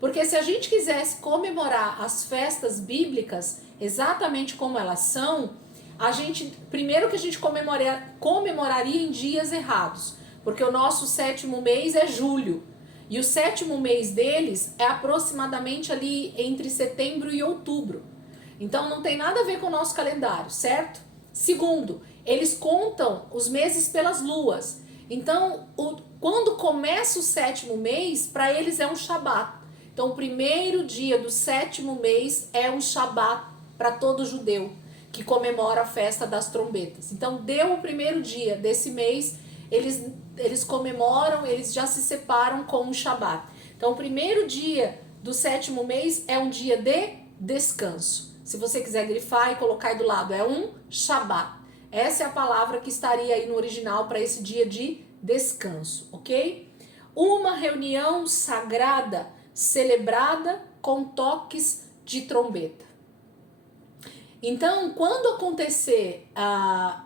Porque se a gente quisesse comemorar as festas bíblicas exatamente como elas são, primeiro que a gente comemoraria em dias errados, porque o nosso 7º mês é julho, e o 7º mês deles é aproximadamente ali entre setembro e outubro. Então não tem nada a ver com o nosso calendário, certo? Segundo, eles contam os meses pelas luas. Então, quando começa o 7º mês, para eles é um Shabat. Então, o primeiro dia do 7º mês é um Shabat para todo judeu que comemora a festa das trombetas. Então, deu o primeiro dia desse mês, eles comemoram, eles já se separam com um Shabat. Então, o primeiro dia do 7º mês é um dia de descanso. Se você quiser grifar e colocar aí do lado, é um Shabat. Essa é a palavra que estaria aí no original para esse dia de descanso, ok? Uma reunião sagrada celebrada com toques de trombeta. Então, quando acontecer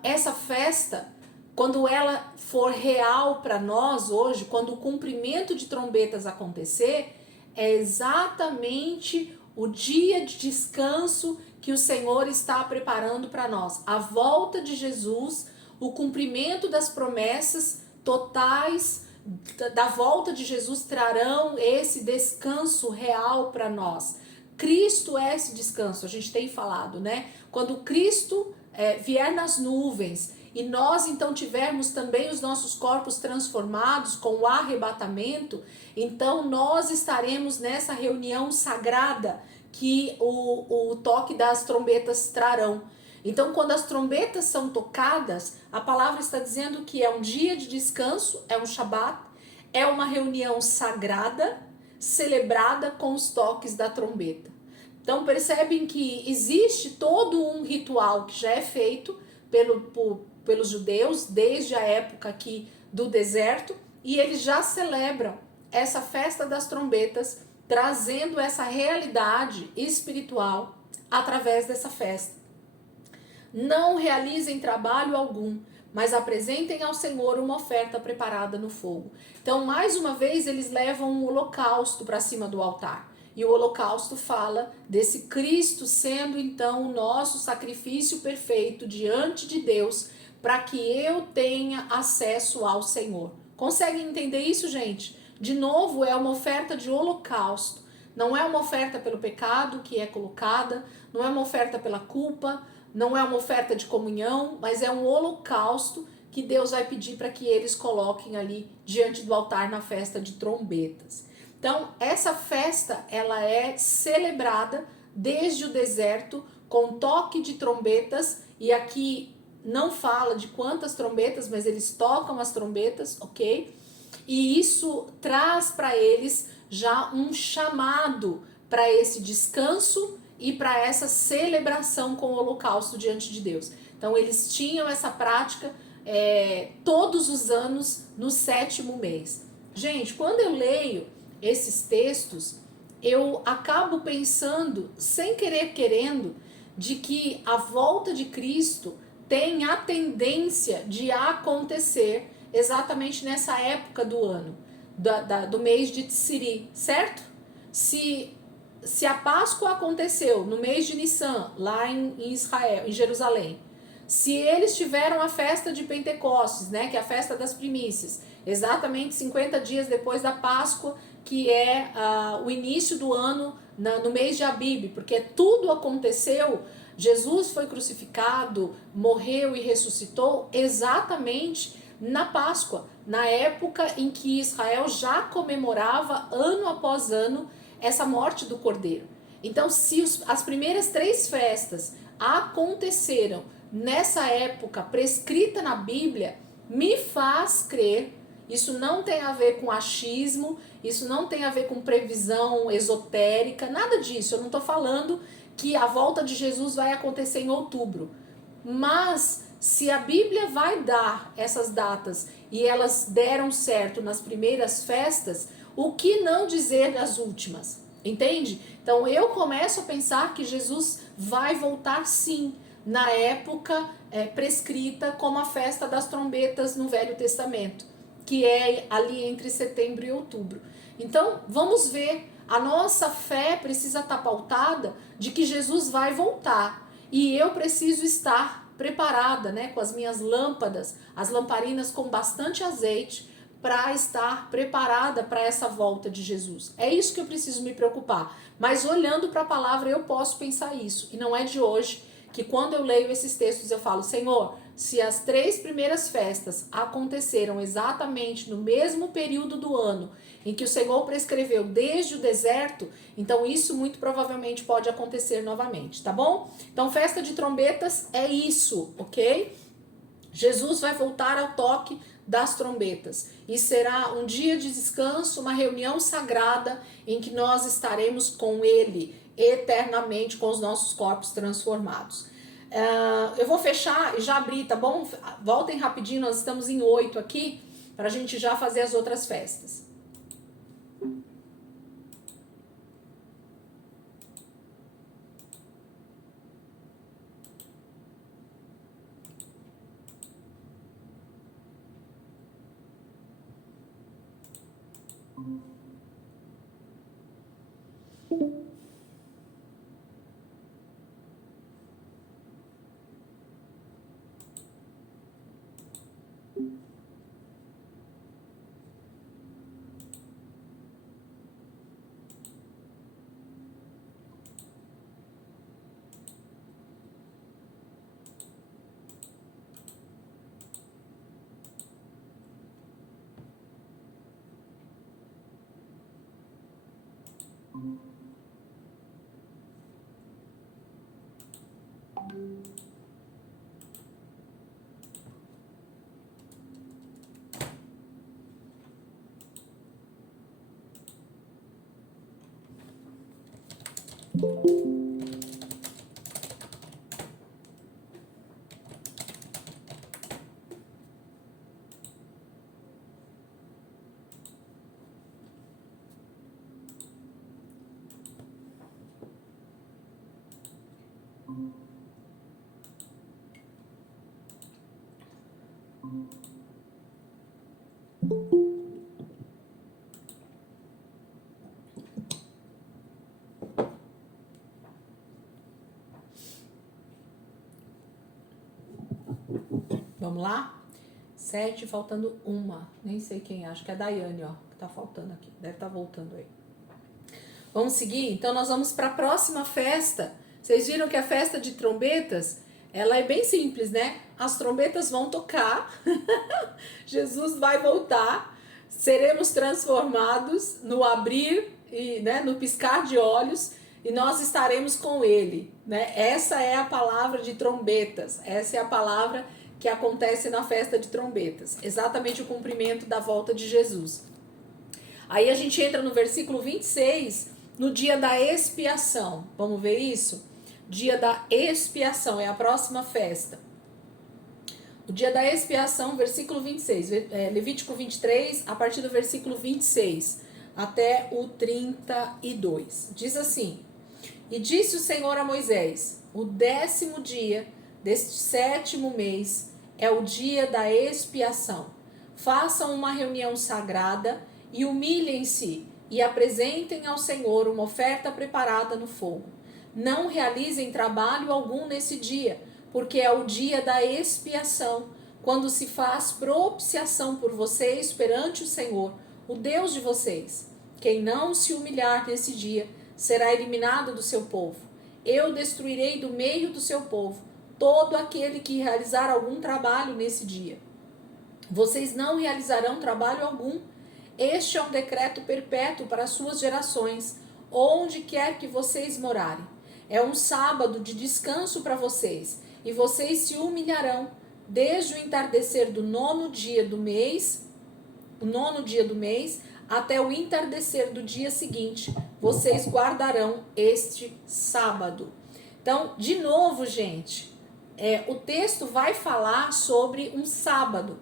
essa festa, quando ela for real para nós hoje, quando o cumprimento de trombetas acontecer, é exatamente o dia de descanso que o Senhor está preparando para nós. A volta de Jesus, o cumprimento das promessas totais da volta de Jesus trarão esse descanso real para nós. Cristo é esse descanso, a gente tem falado, né? Quando Cristo vier nas nuvens e nós então tivermos também os nossos corpos transformados com o arrebatamento, então nós estaremos nessa reunião sagrada que o toque das trombetas trarão. Então, quando as trombetas são tocadas, a palavra está dizendo que é um dia de descanso, é um Shabat, é uma reunião sagrada, celebrada com os toques da trombeta. Então, percebem que existe todo um ritual que já é feito pelos judeus, desde a época aqui do deserto, e eles já celebram essa festa das trombetas, trazendo essa realidade espiritual através dessa festa. Não realizem trabalho algum, mas apresentem ao Senhor uma oferta preparada no fogo. Então, mais uma vez, eles levam um holocausto para cima do altar. E o holocausto fala desse Cristo sendo, então, o nosso sacrifício perfeito diante de Deus, para que eu tenha acesso ao Senhor. Conseguem entender isso, gente? De novo, é uma oferta de holocausto. Não é uma oferta pelo pecado que é colocada, não é uma oferta pela culpa, não é uma oferta de comunhão, mas é um holocausto que Deus vai pedir para que eles coloquem ali diante do altar na festa de trombetas. Então, essa festa, ela é celebrada desde o deserto com toque de trombetas, e aqui não fala de quantas trombetas, mas eles tocam as trombetas, ok? E isso traz para eles já um chamado para esse descanso e para essa celebração com o holocausto diante de Deus. Então eles tinham essa prática todos os anos no 7º mês. Gente, quando eu leio esses textos, eu acabo pensando, sem querer querendo, de que a volta de Cristo tem a tendência de acontecer exatamente nessa época do ano, do mês de Tsiri, certo? Se a Páscoa aconteceu no mês de Nissan, lá em Israel, em Jerusalém, se eles tiveram a festa de Pentecostes, né, que é a festa das primícias, exatamente 50 dias depois da Páscoa, que é o início do ano no mês de Abib, porque tudo aconteceu, Jesus foi crucificado, morreu e ressuscitou exatamente na Páscoa, na época em que Israel já comemorava ano após ano essa morte do Cordeiro. Então, se as primeiras 3 festas aconteceram nessa época prescrita na Bíblia, me faz crer, isso não tem a ver com achismo, isso não tem a ver com previsão esotérica, nada disso. Eu não estou falando que a volta de Jesus vai acontecer em outubro, mas se a Bíblia vai dar essas datas e elas deram certo nas primeiras festas, o que não dizer das últimas? Entende? Então eu começo a pensar que Jesus vai voltar sim, na época prescrita como a festa das trombetas no Velho Testamento, que é ali entre setembro e outubro. Então vamos ver, a nossa fé precisa estar pautada de que Jesus vai voltar, e eu preciso estar preparada, né, com as minhas lâmpadas, as lamparinas com bastante azeite, para estar preparada para essa volta de Jesus. É isso que eu preciso me preocupar. Mas olhando para a palavra eu posso pensar isso. E não é de hoje que quando eu leio esses textos eu falo, Senhor, se as 3 primeiras festas aconteceram exatamente no mesmo período do ano em que o Senhor prescreveu desde o deserto, então isso muito provavelmente pode acontecer novamente, tá bom? Então festa de trombetas é isso, ok? Jesus vai voltar ao toque das trombetas e será um dia de descanso, uma reunião sagrada em que nós estaremos com Ele eternamente, com os nossos corpos transformados. Eu vou fechar e já abrir, tá bom? Voltem rapidinho, nós estamos em 8 aqui, para a gente já fazer as outras festas. Vamos lá? 7, faltando uma. Nem sei quem, acho que é a Daiane, ó, que tá faltando aqui. Deve estar voltando aí. Vamos seguir? Então nós vamos para a próxima festa. Vocês viram que a festa de trombetas, ela é bem simples, né? As trombetas vão tocar, Jesus vai voltar, seremos transformados no abrir e, né, no piscar de olhos, e nós estaremos com ele, né? Essa é a palavra de trombetas, essa é a palavra que acontece na festa de trombetas, exatamente o cumprimento da volta de Jesus. Aí a gente entra no versículo 26, no dia da expiação. Vamos ver isso? Dia da expiação, é a próxima festa. O dia da expiação, versículo 26, Levítico 23, a partir do versículo 26 até o 32. Diz assim: E disse o Senhor a Moisés: O 10º dia deste 7º mês é o dia da expiação. Façam uma reunião sagrada e humilhem-se e apresentem ao Senhor uma oferta preparada no fogo. Não realizem trabalho algum nesse dia, porque é o dia da expiação, quando se faz propiciação por vocês perante o Senhor, o Deus de vocês. Quem não se humilhar nesse dia será eliminado do seu povo. Eu destruirei do meio do seu povo todo aquele que realizar algum trabalho nesse dia. Vocês não realizarão trabalho algum. Este é um decreto perpétuo para as suas gerações, onde quer que vocês morarem. É um sábado de descanso para vocês, e vocês se humilharão desde o entardecer do 9º dia do mês, até o entardecer do dia seguinte. Vocês guardarão este sábado. Então, de novo, gente, o texto vai falar sobre um sábado,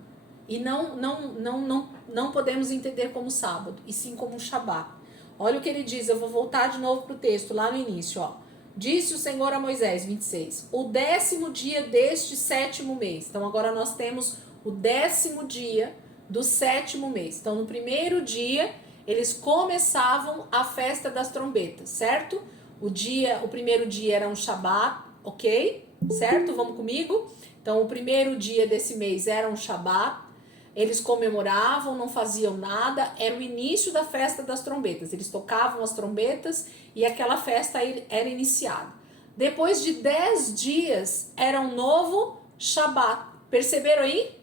e não podemos entender como sábado, e sim como um Shabat. Olha o que ele diz, eu vou voltar de novo para o texto, lá no início, ó. Disse o Senhor a Moisés, 26, o 10º dia deste 7º mês. Então agora nós temos o 10º dia do 7º mês. Então no primeiro dia eles começavam a festa das trombetas, certo? O primeiro dia era um Shabat, ok? Certo? Vamos comigo? Então o primeiro dia desse mês era um Shabat. Eles comemoravam, não faziam nada, era o início da festa das trombetas. Eles tocavam as trombetas e aquela festa era iniciada. Depois de 10 dias, era um novo Shabat. Perceberam aí?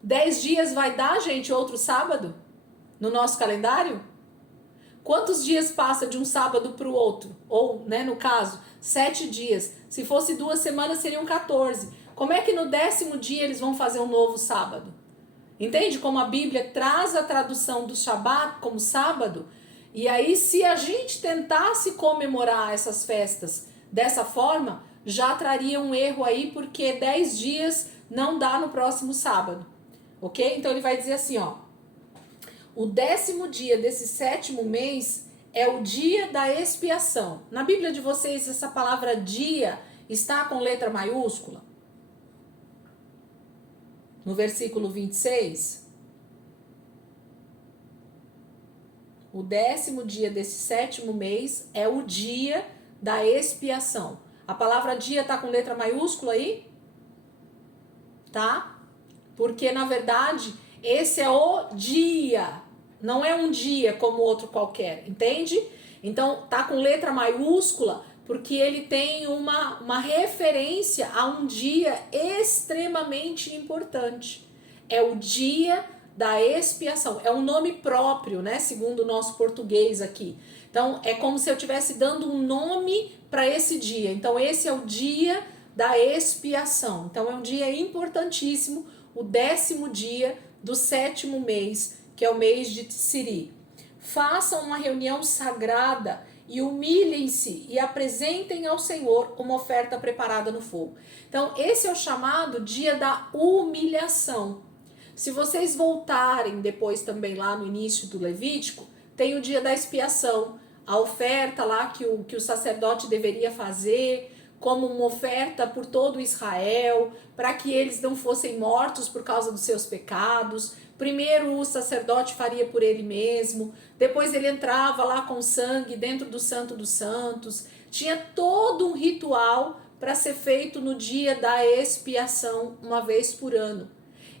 10 dias vai dar, gente, outro sábado no nosso calendário? Quantos dias passa de um sábado para o outro? Ou, né, no caso, 7 dias. Se fosse 2 semanas, seriam 14. Como é que no 10º dia eles vão fazer um novo sábado? Entende como a Bíblia traz a tradução do Shabat como sábado? E aí, se a gente tentasse comemorar essas festas dessa forma, já traria um erro aí, porque 10 dias não dá no próximo sábado. Ok? Então ele vai dizer assim, ó. O 10º dia desse 7º mês é o dia da expiação. Na Bíblia de vocês, essa palavra dia está com letra maiúscula? No versículo 26, o 10º dia desse 7º mês é o dia da expiação. A palavra dia está com letra maiúscula aí? Tá? Porque, na verdade, esse é o dia. Não é um dia como outro qualquer, entende? Então, tá com letra maiúscula porque ele tem uma referência a um dia extremamente importante. É o dia da expiação. É um nome próprio, né? Segundo o nosso português aqui. Então, é como se eu estivesse dando um nome para esse dia. Então, esse é o dia da expiação. Então, é um dia importantíssimo, o 10º dia do 7º mês, que é o mês de Tsiri. Façam uma reunião sagrada e humilhem-se e apresentem ao Senhor uma oferta preparada no fogo. Então, esse é o chamado dia da humilhação. Se vocês voltarem depois também lá no início do Levítico, tem o dia da expiação, a oferta lá que o sacerdote deveria fazer, como uma oferta por todo Israel, para que eles não fossem mortos por causa dos seus pecados. Primeiro o sacerdote faria por ele mesmo, depois ele entrava lá com sangue dentro do Santo dos Santos. Tinha todo um ritual para ser feito no dia da expiação, uma vez por ano.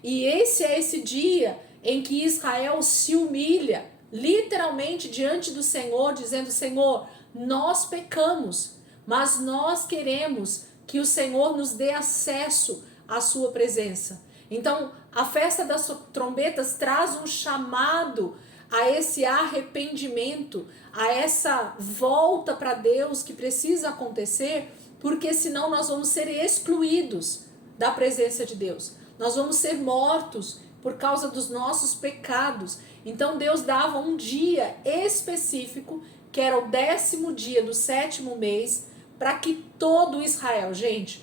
E esse é esse dia em que Israel se humilha, literalmente diante do Senhor, dizendo: Senhor, nós pecamos, mas nós queremos que o Senhor nos dê acesso à sua presença. Então, a festa das trombetas traz um chamado a esse arrependimento, a essa volta para Deus que precisa acontecer, porque senão nós vamos ser excluídos da presença de Deus. Nós vamos ser mortos por causa dos nossos pecados. Então Deus dava um dia específico, que era o 10º dia do 7º mês, para que todo Israel, gente,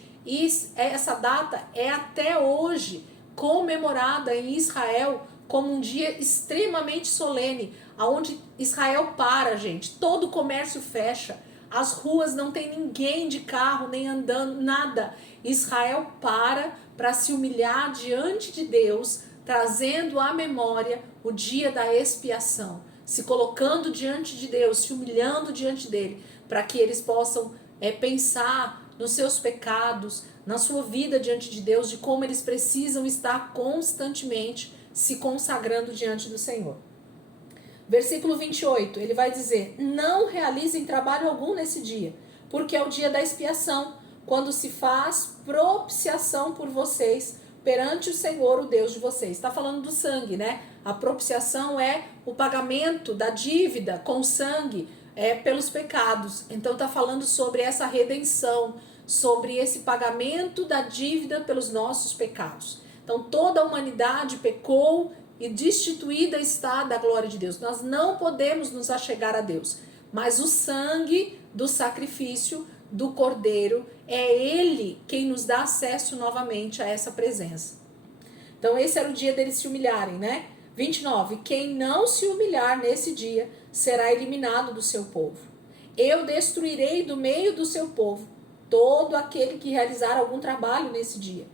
essa data é até hoje comemorada em Israel como um dia extremamente solene, aonde Israel para, gente, todo o comércio fecha, as ruas não tem ninguém de carro, nem andando, nada. Israel para se humilhar diante de Deus, trazendo à memória o dia da expiação, se colocando diante de Deus, se humilhando diante dele, para que eles possam pensar nos seus pecados, na sua vida diante de Deus, de como eles precisam estar constantemente se consagrando diante do Senhor. Versículo 28, ele vai dizer: não realizem trabalho algum nesse dia, porque é o dia da expiação, quando se faz propiciação por vocês perante o Senhor, o Deus de vocês. Está falando do sangue, né? A propiciação é o pagamento da dívida com sangue pelos pecados. Então está falando sobre essa redenção, sobre esse pagamento da dívida pelos nossos pecados. Então toda a humanidade pecou e destituída está da glória de Deus. Nós não podemos nos achegar a Deus, mas o sangue do sacrifício do Cordeiro é ele quem nos dá acesso novamente a essa presença. Então esse era o dia deles se humilharem, né? 29, quem não se humilhar nesse dia será eliminado do seu povo. Eu destruirei do meio do seu povo todo aquele que realizar algum trabalho nesse dia.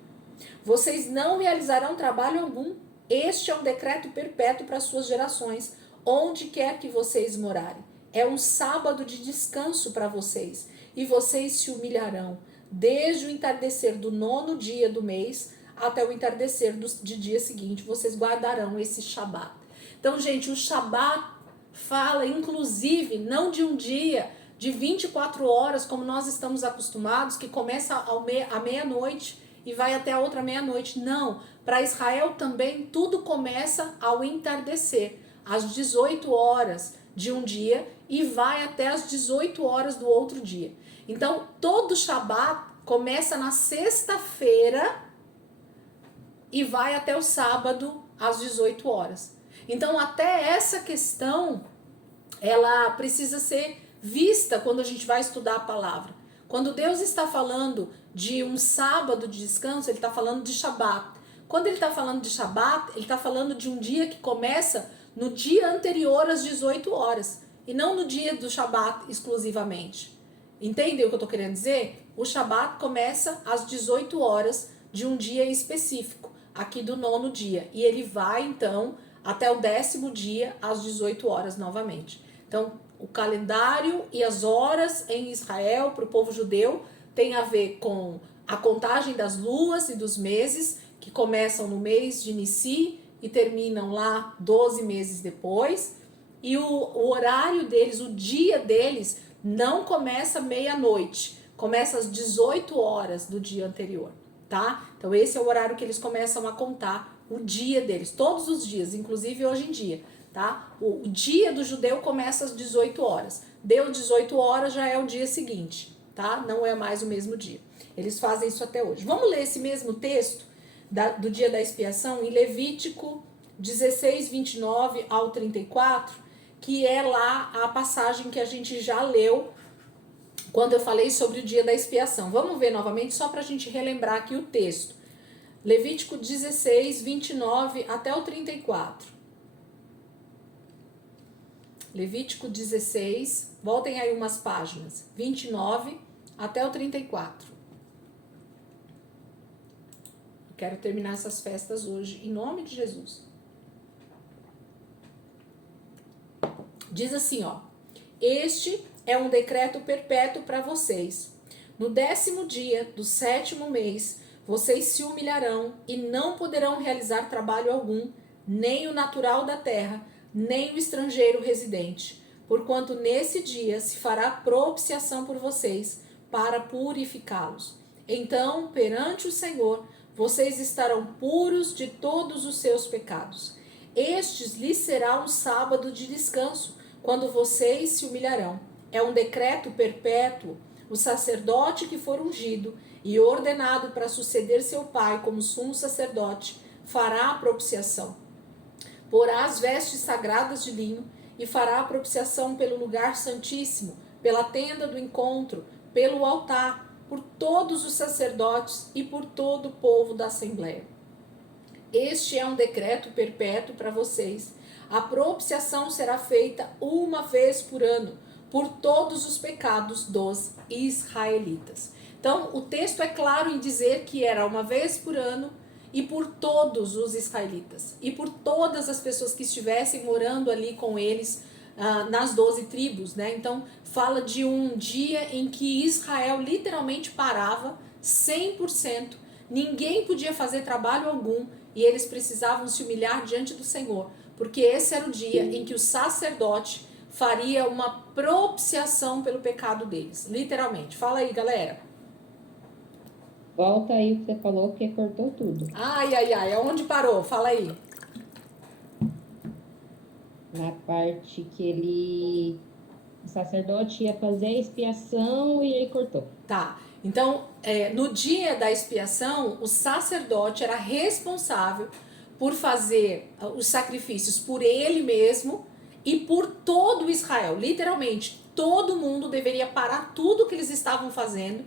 Vocês não realizarão trabalho algum. Este é um decreto perpétuo para suas gerações, onde quer que vocês morarem. É um sábado de descanso para vocês, e vocês se humilharão, desde o entardecer do 9º dia do mês até o entardecer de dia seguinte, vocês guardarão esse Shabat. Então, gente, o Shabat fala, inclusive, não de um dia de 24 horas, como nós estamos acostumados, que começa à meia-noite e vai até a outra meia-noite. Não, para Israel também tudo começa ao entardecer, às 18 horas de um dia e vai até às 18 horas do outro dia. Então, todo Shabat começa na sexta-feira e vai até o sábado às 18 horas. Então, até essa questão, ela precisa ser vista quando a gente vai estudar a palavra. Quando Deus está falando de um sábado de descanso, ele está falando de Shabat. Quando ele está falando de Shabat, ele está falando de um dia que começa no dia anterior às 18 horas, e não no dia do Shabat exclusivamente. Entendeu o que eu estou querendo dizer? O Shabat começa às 18 horas de um dia específico, aqui do 9º dia, e ele vai então até o 10º dia às 18 horas novamente. Então, o calendário e as horas em Israel para o povo judeu tem a ver com a contagem das luas e dos meses, que começam no mês de Nissi e terminam lá 12 meses depois. E o horário deles, o dia deles, não começa meia-noite, começa às 18 horas do dia anterior, tá? Então esse é o horário que eles começam a contar o dia deles, todos os dias, inclusive hoje em dia, tá? O dia do judeu começa às 18 horas. Deu 18 horas, já é o dia seguinte, tá? Não é mais o mesmo dia. Eles fazem isso até hoje. Vamos ler esse mesmo texto do dia da expiação em Levítico 16, 29 ao 34, que é lá a passagem que a gente já leu quando eu falei sobre o dia da expiação. Vamos ver novamente, só para a gente relembrar aqui o texto. Levítico 16, 29 até o 34. Levítico 16, voltem aí umas páginas, 29 até o 34. Quero terminar essas festas hoje, em nome de Jesus. Diz assim, ó: este é um decreto perpétuo para vocês. No 10º dia do 7º mês, vocês se humilharão e não poderão realizar trabalho algum, nem o natural da terra, nem o estrangeiro residente, porquanto nesse dia se fará propiciação por vocês, para purificá-los. Então, perante o Senhor, vocês estarão puros de todos os seus pecados. estes lhes será um sábado de descanso, quando vocês se humilharão. É um decreto perpétuo. O sacerdote que for ungido e ordenado para suceder seu pai como sumo sacerdote fará a propiciação. Porá as vestes sagradas de linho e fará a propiciação pelo lugar santíssimo, pela tenda do encontro, pelo altar, por todos os sacerdotes e por todo o povo da Assembleia. Este é um decreto perpétuo para vocês. A propiciação será feita uma vez por ano, por todos os pecados dos israelitas. Então, o texto é claro em dizer que era uma vez por ano e por todos os israelitas e por todas as pessoas que estivessem morando ali com eles nas 12 tribos, né? Então, fala de um dia em que Israel literalmente parava 100%, ninguém podia fazer trabalho algum e eles precisavam se humilhar diante do Senhor, porque esse era o dia em que o sacerdote faria uma propiciação pelo pecado deles, literalmente. Fala aí, galera. Volta aí o que você falou, porque cortou tudo. Ai, aonde parou? Fala aí. Na parte que o sacerdote ia fazer a expiação e aí cortou. Tá, então no dia da expiação, o sacerdote era responsável por fazer os sacrifícios por ele mesmo e por todo Israel. Literalmente, todo mundo deveria parar tudo que eles estavam fazendo,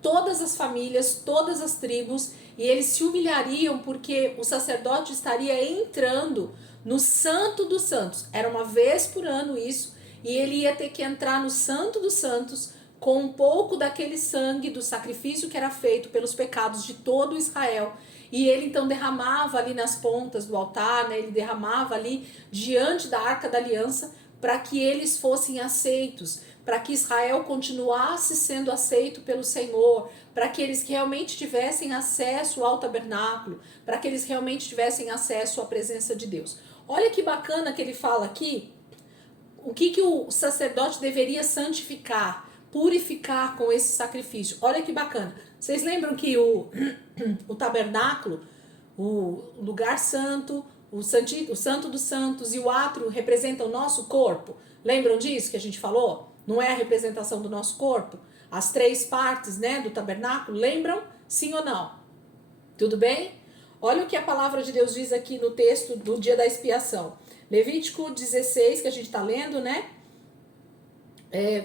todas as famílias, todas as tribos, e eles se humilhariam porque o sacerdote estaria entrando no Santo dos Santos. Era uma vez por ano isso, e ele ia ter que entrar no Santo dos Santos com um pouco daquele sangue do sacrifício que era feito pelos pecados de todo Israel. E ele então derramava ali nas pontas do altar, né? Ele derramava ali diante da Arca da Aliança para que eles fossem aceitos, para que Israel continuasse sendo aceito pelo Senhor, para que eles realmente tivessem acesso ao tabernáculo, para que eles realmente tivessem acesso à presença de Deus. Olha que bacana que ele fala aqui, o que o sacerdote deveria santificar, purificar com esse sacrifício. Olha que bacana. Vocês lembram que o tabernáculo, o lugar santo, o santo dos santos e o átrio representam o nosso corpo? Lembram disso que a gente falou? Não é a representação do nosso corpo? As 3 partes, né, do tabernáculo, lembram? Sim ou não? Tudo bem? Olha o que a palavra de Deus diz aqui no texto do dia da expiação. Levítico 16, que a gente está lendo, né?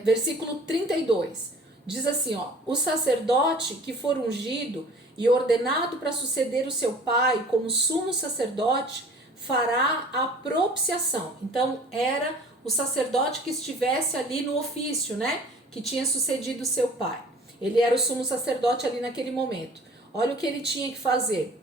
Versículo 32. Diz assim, ó: o sacerdote que for ungido e ordenado para suceder o seu pai como sumo sacerdote fará a propiciação. Então, era o sacerdote que estivesse ali no ofício, né? Que tinha sucedido o seu pai. Ele era o sumo sacerdote ali naquele momento. Olha o que ele tinha que fazer.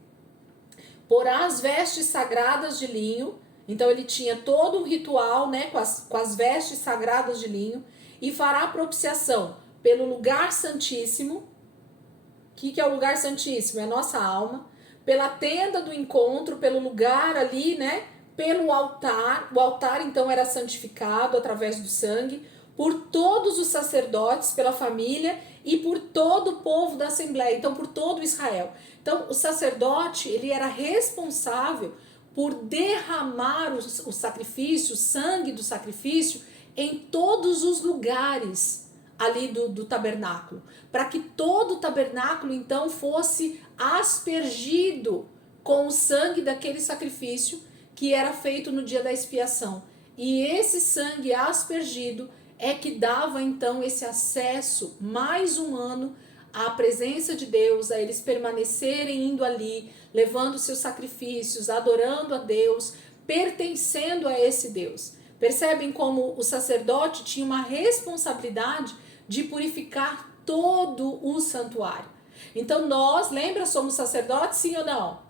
Porá as vestes sagradas de linho. Então ele tinha todo um ritual, né, com as vestes sagradas de linho, e fará a propiciação pelo lugar santíssimo. O que é o lugar santíssimo? É a nossa alma. Pela tenda do encontro, pelo lugar ali, né, pelo altar. O altar então era santificado através do sangue, por todos os sacerdotes, pela família e por todo o povo da Assembleia, então por todo Israel. Então o sacerdote, ele era responsável por derramar o sacrifício, o sangue do sacrifício, em todos os lugares ali do tabernáculo, para que todo o tabernáculo então fosse aspergido com o sangue daquele sacrifício que era feito no dia da expiação. E esse sangue aspergido é que dava então esse acesso mais um ano à presença de Deus, a eles permanecerem indo ali, levando seus sacrifícios, adorando a Deus, pertencendo a esse Deus. Percebem como o sacerdote tinha uma responsabilidade de purificar todo o santuário. Então nós, lembra, somos sacerdotes, sim ou não?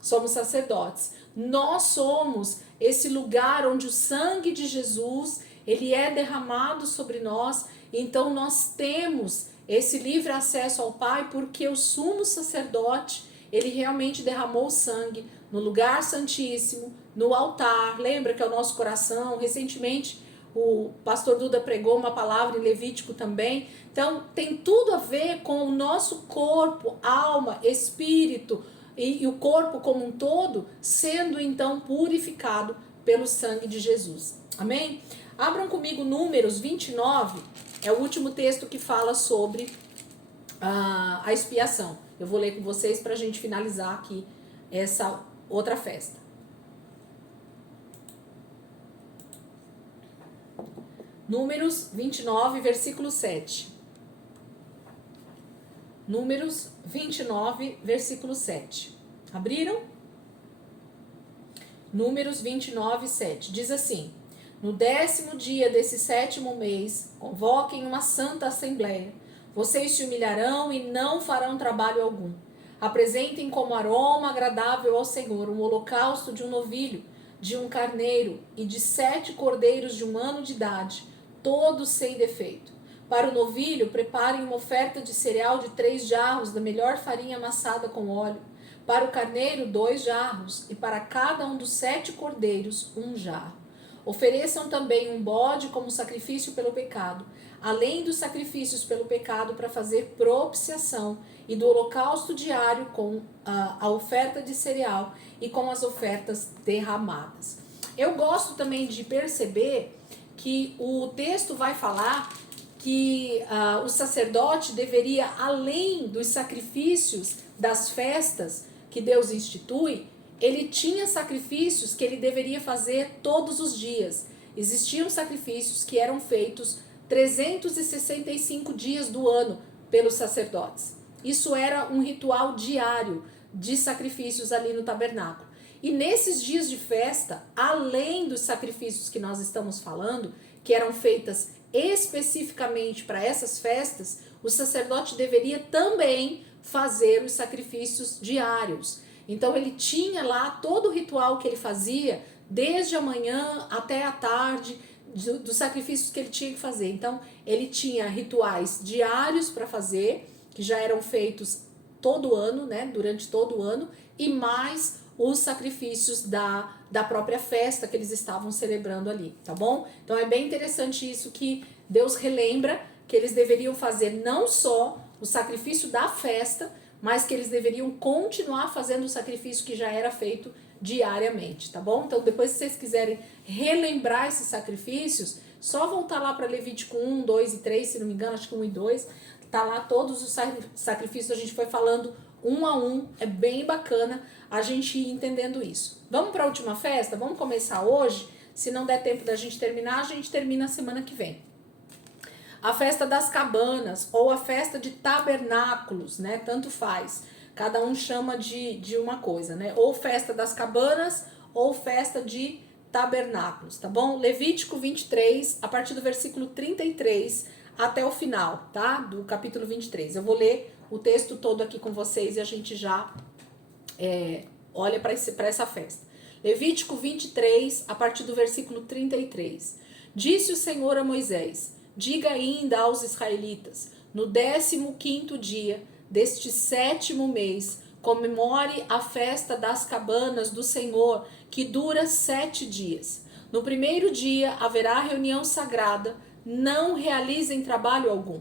Somos sacerdotes. Nós somos esse lugar onde o sangue de Jesus, ele é derramado sobre nós. Então nós temos esse livre acesso ao Pai, porque o sumo sacerdote, ele realmente derramou sangue no lugar santíssimo, no altar. Lembra que é o nosso coração? Recentemente o pastor Duda pregou uma palavra em Levítico também. Então tem tudo a ver com o nosso corpo, alma, espírito, e o corpo como um todo sendo então purificado pelo sangue de Jesus. Amém? Abram comigo Números 29, é o último texto que fala sobre a expiação. Eu vou ler com vocês para a gente finalizar aqui essa outra festa. Números 29, versículo 7. Números 29, versículo 7. Abriram? Números 29, 7. Diz assim: no 10º dia desse 7º mês, convoquem uma santa assembleia. Vocês se humilharão e não farão trabalho algum. Apresentem como aroma agradável ao Senhor um holocausto de um novilho, de um carneiro e de 7 cordeiros de 1 ano de idade, todos sem defeito. Para o novilho, preparem uma oferta de cereal de 3 jarros da melhor farinha amassada com óleo. Para o carneiro, 2 jarros, e para cada um dos 7 cordeiros, 1 jarro. Ofereçam também um bode como sacrifício pelo pecado, além dos sacrifícios pelo pecado para fazer propiciação, e do holocausto diário com a oferta de cereal e com as ofertas derramadas. Eu gosto também de perceber que o texto vai falar que o sacerdote deveria, além dos sacrifícios das festas que Deus institui, ele tinha sacrifícios que ele deveria fazer todos os dias. Existiam sacrifícios que eram feitos 365 dias do ano pelos sacerdotes. Isso era um ritual diário de sacrifícios ali no tabernáculo. E nesses dias de festa, além dos sacrifícios que nós estamos falando, que eram feitas especificamente para essas festas, o sacerdote deveria também fazer os sacrifícios diários. Então ele tinha lá todo o ritual que ele fazia, desde a manhã até a tarde, dos sacrifícios que ele tinha que fazer. Então ele tinha rituais diários para fazer, que já eram feitos todo ano, né, durante todo o ano, e mais os sacrifícios da própria festa que eles estavam celebrando ali, tá bom? Então é bem interessante isso que Deus relembra, que eles deveriam fazer não só o sacrifício da festa, mas que eles deveriam continuar fazendo o sacrifício que já era feito diariamente, tá bom? Então depois, se vocês quiserem relembrar esses sacrifícios, só voltar lá para Levítico 1, 2 e 3, se não me engano, acho que 1 e 2, tá lá todos os sacrifícios, a gente foi falando um a um, é bem bacana a gente ir entendendo isso. Vamos para a última festa? Vamos começar hoje? Se não der tempo da gente terminar, a gente termina semana que vem. A festa das cabanas ou a festa de tabernáculos, né? Tanto faz. Cada um chama de uma coisa, né? Ou festa das cabanas ou festa de tabernáculos, tá bom? Levítico 23, a partir do versículo 33 até o final, tá? Do capítulo 23. Eu vou ler o texto todo aqui com vocês e a gente já olha para essa festa. Levítico 23, a partir do versículo 33. Disse o Senhor a Moisés: diga ainda aos israelitas, no 15º dia deste 7º mês, comemore a festa das cabanas do Senhor, que dura 7 dias. No primeiro dia haverá reunião sagrada, não realizem trabalho algum.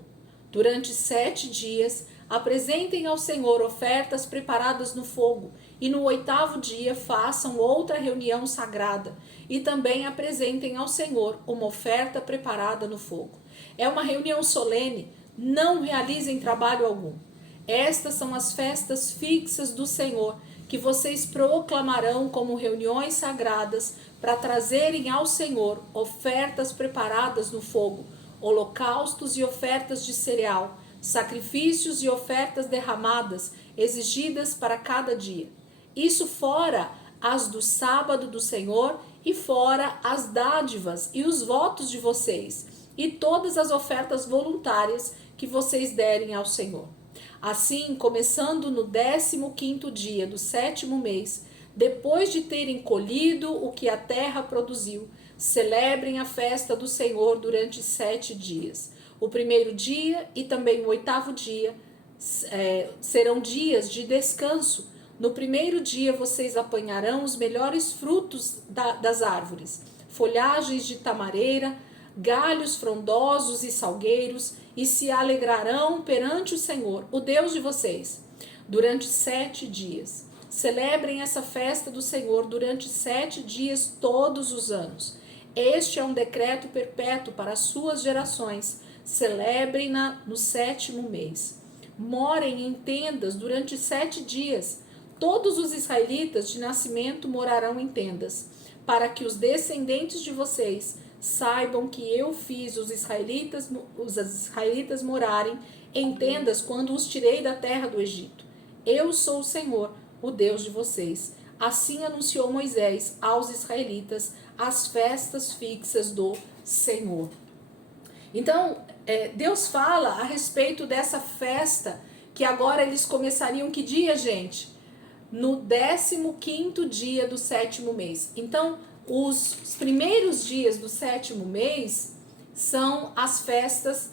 Durante 7 dias, apresentem ao Senhor ofertas preparadas no fogo, e no 8º dia façam outra reunião sagrada, e também apresentem ao Senhor uma oferta preparada no fogo. É uma reunião solene, não realizem trabalho algum. Estas são as festas fixas do Senhor, que vocês proclamarão como reuniões sagradas para trazerem ao Senhor ofertas preparadas no fogo, holocaustos e ofertas de cereal, sacrifícios e ofertas derramadas, exigidas para cada dia. Isso fora as do sábado do Senhor e fora as dádivas e os votos de vocês, e todas as ofertas voluntárias que vocês derem ao Senhor. Assim, começando no 15º dia do 7º mês, depois de terem colhido o que a terra produziu, celebrem a festa do Senhor durante 7 dias. O primeiro dia e também o 8º dia serão dias de descanso. No primeiro dia vocês apanharão os melhores frutos das árvores, folhagens de tamareira, galhos frondosos e salgueiros, e se alegrarão perante o Senhor, o Deus de vocês, durante 7 dias. Celebrem essa festa do Senhor durante 7 dias todos os anos. Este é um decreto perpétuo para as suas gerações. Celebrem-na no 7º mês. Morem em tendas durante 7 dias. Todos os israelitas de nascimento morarão em tendas, para que os descendentes de vocês saibam que eu fiz os israelitas morarem em tendas quando os tirei da terra do Egito. Eu sou o Senhor, o Deus de vocês. Assim anunciou Moisés aos israelitas as festas fixas do Senhor. Então, Deus fala a respeito dessa festa, que agora eles começariam que dia, gente? No 15º dia do 7º mês. Então, os primeiros dias do 7º mês são as festas,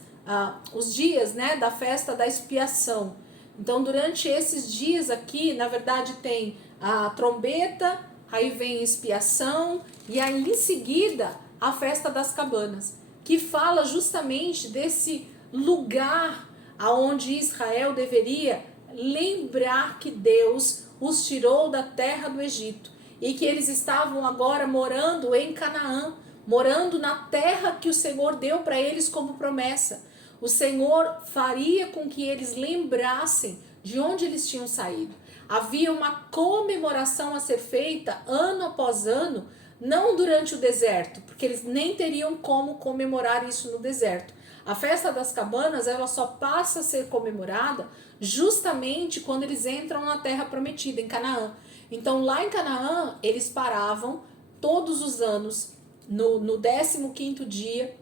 os dias, né, da festa da expiação. Então, durante esses dias aqui, na verdade, tem a trombeta, aí vem a expiação, e aí em seguida a festa das cabanas, que fala justamente desse lugar aonde Israel deveria lembrar que Deus os tirou da terra do Egito e que eles estavam agora morando em Canaã, morando na terra que o Senhor deu para eles como promessa. O Senhor faria com que eles lembrassem de onde eles tinham saído. Havia uma comemoração a ser feita ano após ano, não durante o deserto, porque eles nem teriam como comemorar isso no deserto. A festa das cabanas, ela só passa a ser comemorada justamente quando eles entram na terra prometida, em Canaã. Então, lá em Canaã, eles paravam todos os anos, no 15º dia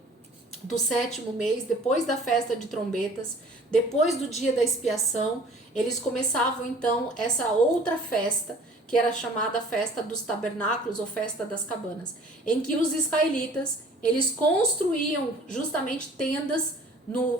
do 7º mês, depois da festa de trombetas, depois do dia da expiação, eles começavam então essa outra festa, que era chamada festa dos tabernáculos ou festa das cabanas, em que os israelitas, eles construíam justamente tendas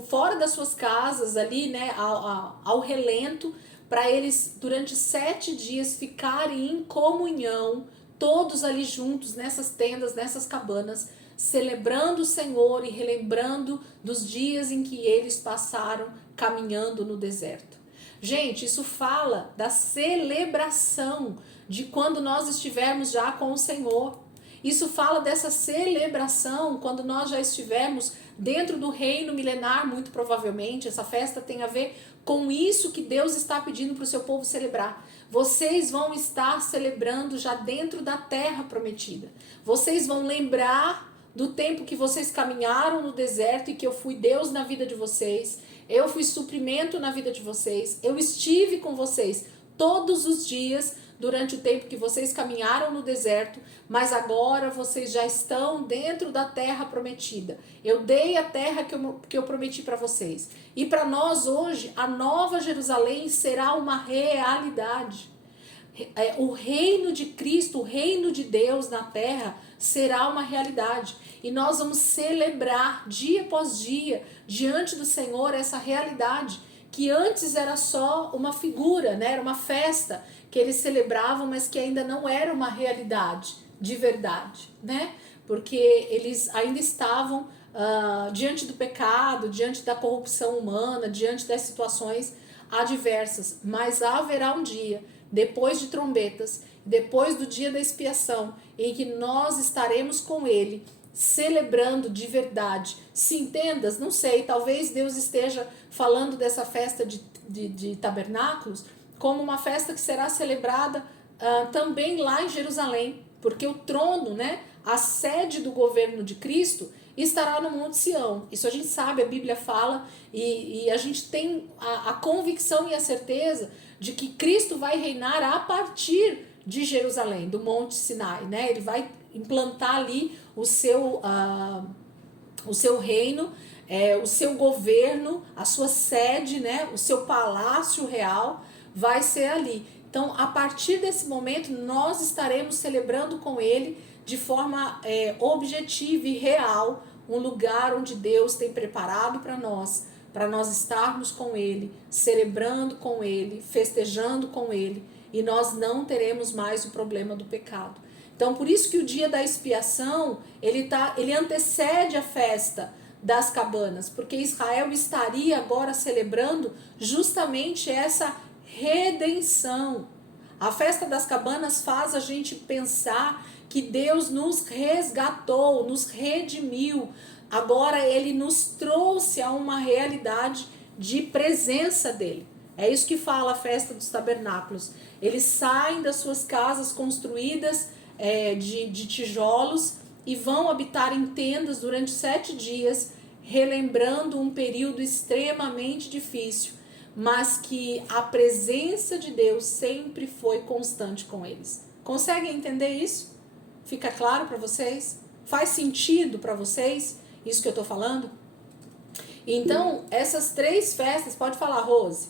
fora das suas casas, ali, né, ao relento, para eles durante 7 dias ficarem em comunhão, todos ali juntos nessas tendas, nessas cabanas, celebrando o Senhor e relembrando dos dias em que eles passaram caminhando no deserto. Gente, isso fala da celebração de quando nós estivermos já com o Senhor. Isso fala dessa celebração quando nós já estivermos dentro do reino milenar, muito provavelmente. Essa festa tem a ver com isso que Deus está pedindo para o seu povo celebrar. Vocês vão estar celebrando já dentro da terra prometida. Vocês vão lembrar do tempo que vocês caminharam no deserto e que eu fui Deus na vida de vocês. Eu fui suprimento na vida de vocês. Eu estive com vocês todos os dias durante o tempo que vocês caminharam no deserto, mas agora vocês já estão dentro da terra prometida. Eu dei a terra que eu prometi para vocês. E para nós hoje, a Nova Jerusalém será uma realidade. O reino de Cristo, o reino de Deus na terra será uma realidade. E nós vamos celebrar dia após dia, diante do Senhor, essa realidade, que antes era só uma figura, né? Era uma festa que eles celebravam, mas que ainda não era uma realidade de verdade, né? Porque eles ainda estavam diante do pecado, diante da corrupção humana, diante das situações adversas. Mas haverá um dia, depois de trombetas, depois do dia da expiação, em que nós estaremos com Ele, celebrando de verdade. Se entendas, não sei, talvez Deus esteja falando dessa festa de tabernáculos como uma festa que será celebrada também lá em Jerusalém, porque o trono, né, a sede do governo de Cristo estará no Monte Sião. Isso a gente sabe, a Bíblia fala, e a gente tem a convicção e a certeza de que Cristo vai reinar a partir de Jerusalém, do Monte Sinai, né? Ele vai implantar ali o seu reino, o seu governo, a sua sede, né? O seu palácio real vai ser ali. Então, a partir desse momento, nós estaremos celebrando com Ele de forma objetiva e real, um lugar onde Deus tem preparado para nós estarmos com Ele, celebrando com Ele, festejando com Ele, e nós não teremos mais o problema do pecado. Então, por isso que o dia da expiação, ele antecede a festa das cabanas, porque Israel estaria agora celebrando justamente essa redenção. A festa das cabanas faz a gente pensar que Deus nos resgatou, nos redimiu. Agora Ele nos trouxe a uma realidade de presença dEle. É isso que fala a festa dos tabernáculos. Eles saem das suas casas construídas de tijolos e vão habitar em tendas durante 7 dias, relembrando um período extremamente difícil, mas que a presença de Deus sempre foi constante com eles. Conseguem entender isso? Fica claro para vocês? Faz sentido para vocês isso que eu estou falando? Então, essas 3 festas, pode falar, Rose.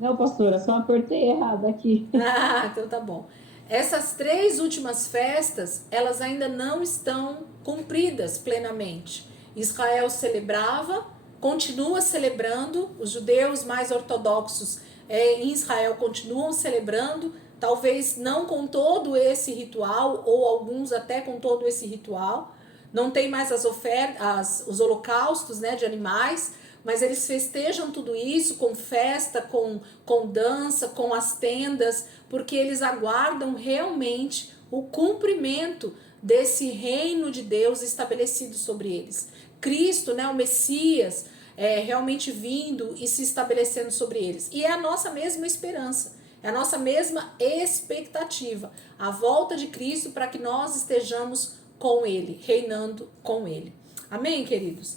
Não, pastora, só apertei errado aqui. Ah, então tá bom. Essas 3 últimas festas, elas ainda não estão cumpridas plenamente. Israel celebrava, continua celebrando, os judeus mais ortodoxos em Israel continuam celebrando, talvez não com todo esse ritual, ou alguns até com todo esse ritual. Não tem mais as ofertas, os holocaustos, né, de animais, mas eles festejam tudo isso com festa, com dança, com as tendas, porque eles aguardam realmente o cumprimento desse reino de Deus estabelecido sobre eles. Cristo, né, o Messias, realmente vindo e se estabelecendo sobre eles. E é a nossa mesma esperança, é a nossa mesma expectativa, a volta de Cristo para que nós estejamos com Ele, reinando com Ele. Amém, queridos?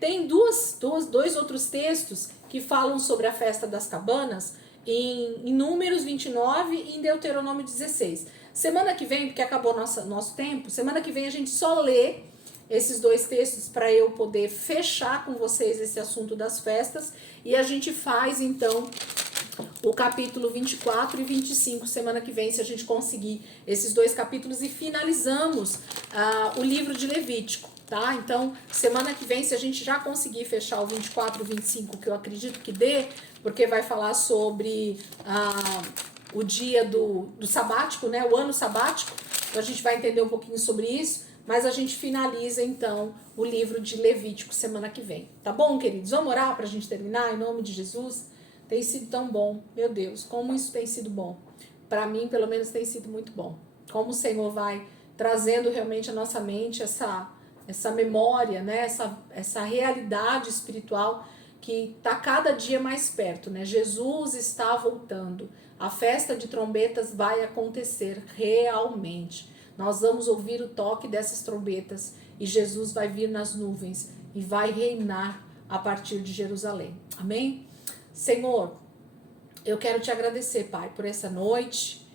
Tem dois outros textos que falam sobre a festa das cabanas em Números 29 e em Deuteronômio 16. Semana que vem, porque acabou nosso tempo, semana que vem a gente só lê esses 2 textos para eu poder fechar com vocês esse assunto das festas, e a gente faz então o capítulo 24 e 25 semana que vem, se a gente conseguir esses 2 capítulos, e finalizamos o livro de Levítico, tá? Então, semana que vem, se a gente já conseguir fechar o 24 e 25, que eu acredito que dê, porque vai falar sobre o dia do sabático, né? O ano sabático, então a gente vai entender um pouquinho sobre isso, mas a gente finaliza então o livro de Levítico semana que vem, tá bom, queridos? Vamos orar pra gente terminar, em nome de Jesus? Tem sido tão bom, meu Deus, como isso tem sido bom. Para mim, pelo menos, tem sido muito bom. Como o Senhor vai trazendo realmente à nossa mente essa memória, né? Essa realidade espiritual que está cada dia mais perto, né? Jesus está voltando. A festa de trombetas vai acontecer realmente. Nós vamos ouvir o toque dessas trombetas e Jesus vai vir nas nuvens e vai reinar a partir de Jerusalém. Amém? Senhor, eu quero te agradecer, Pai, por essa noite.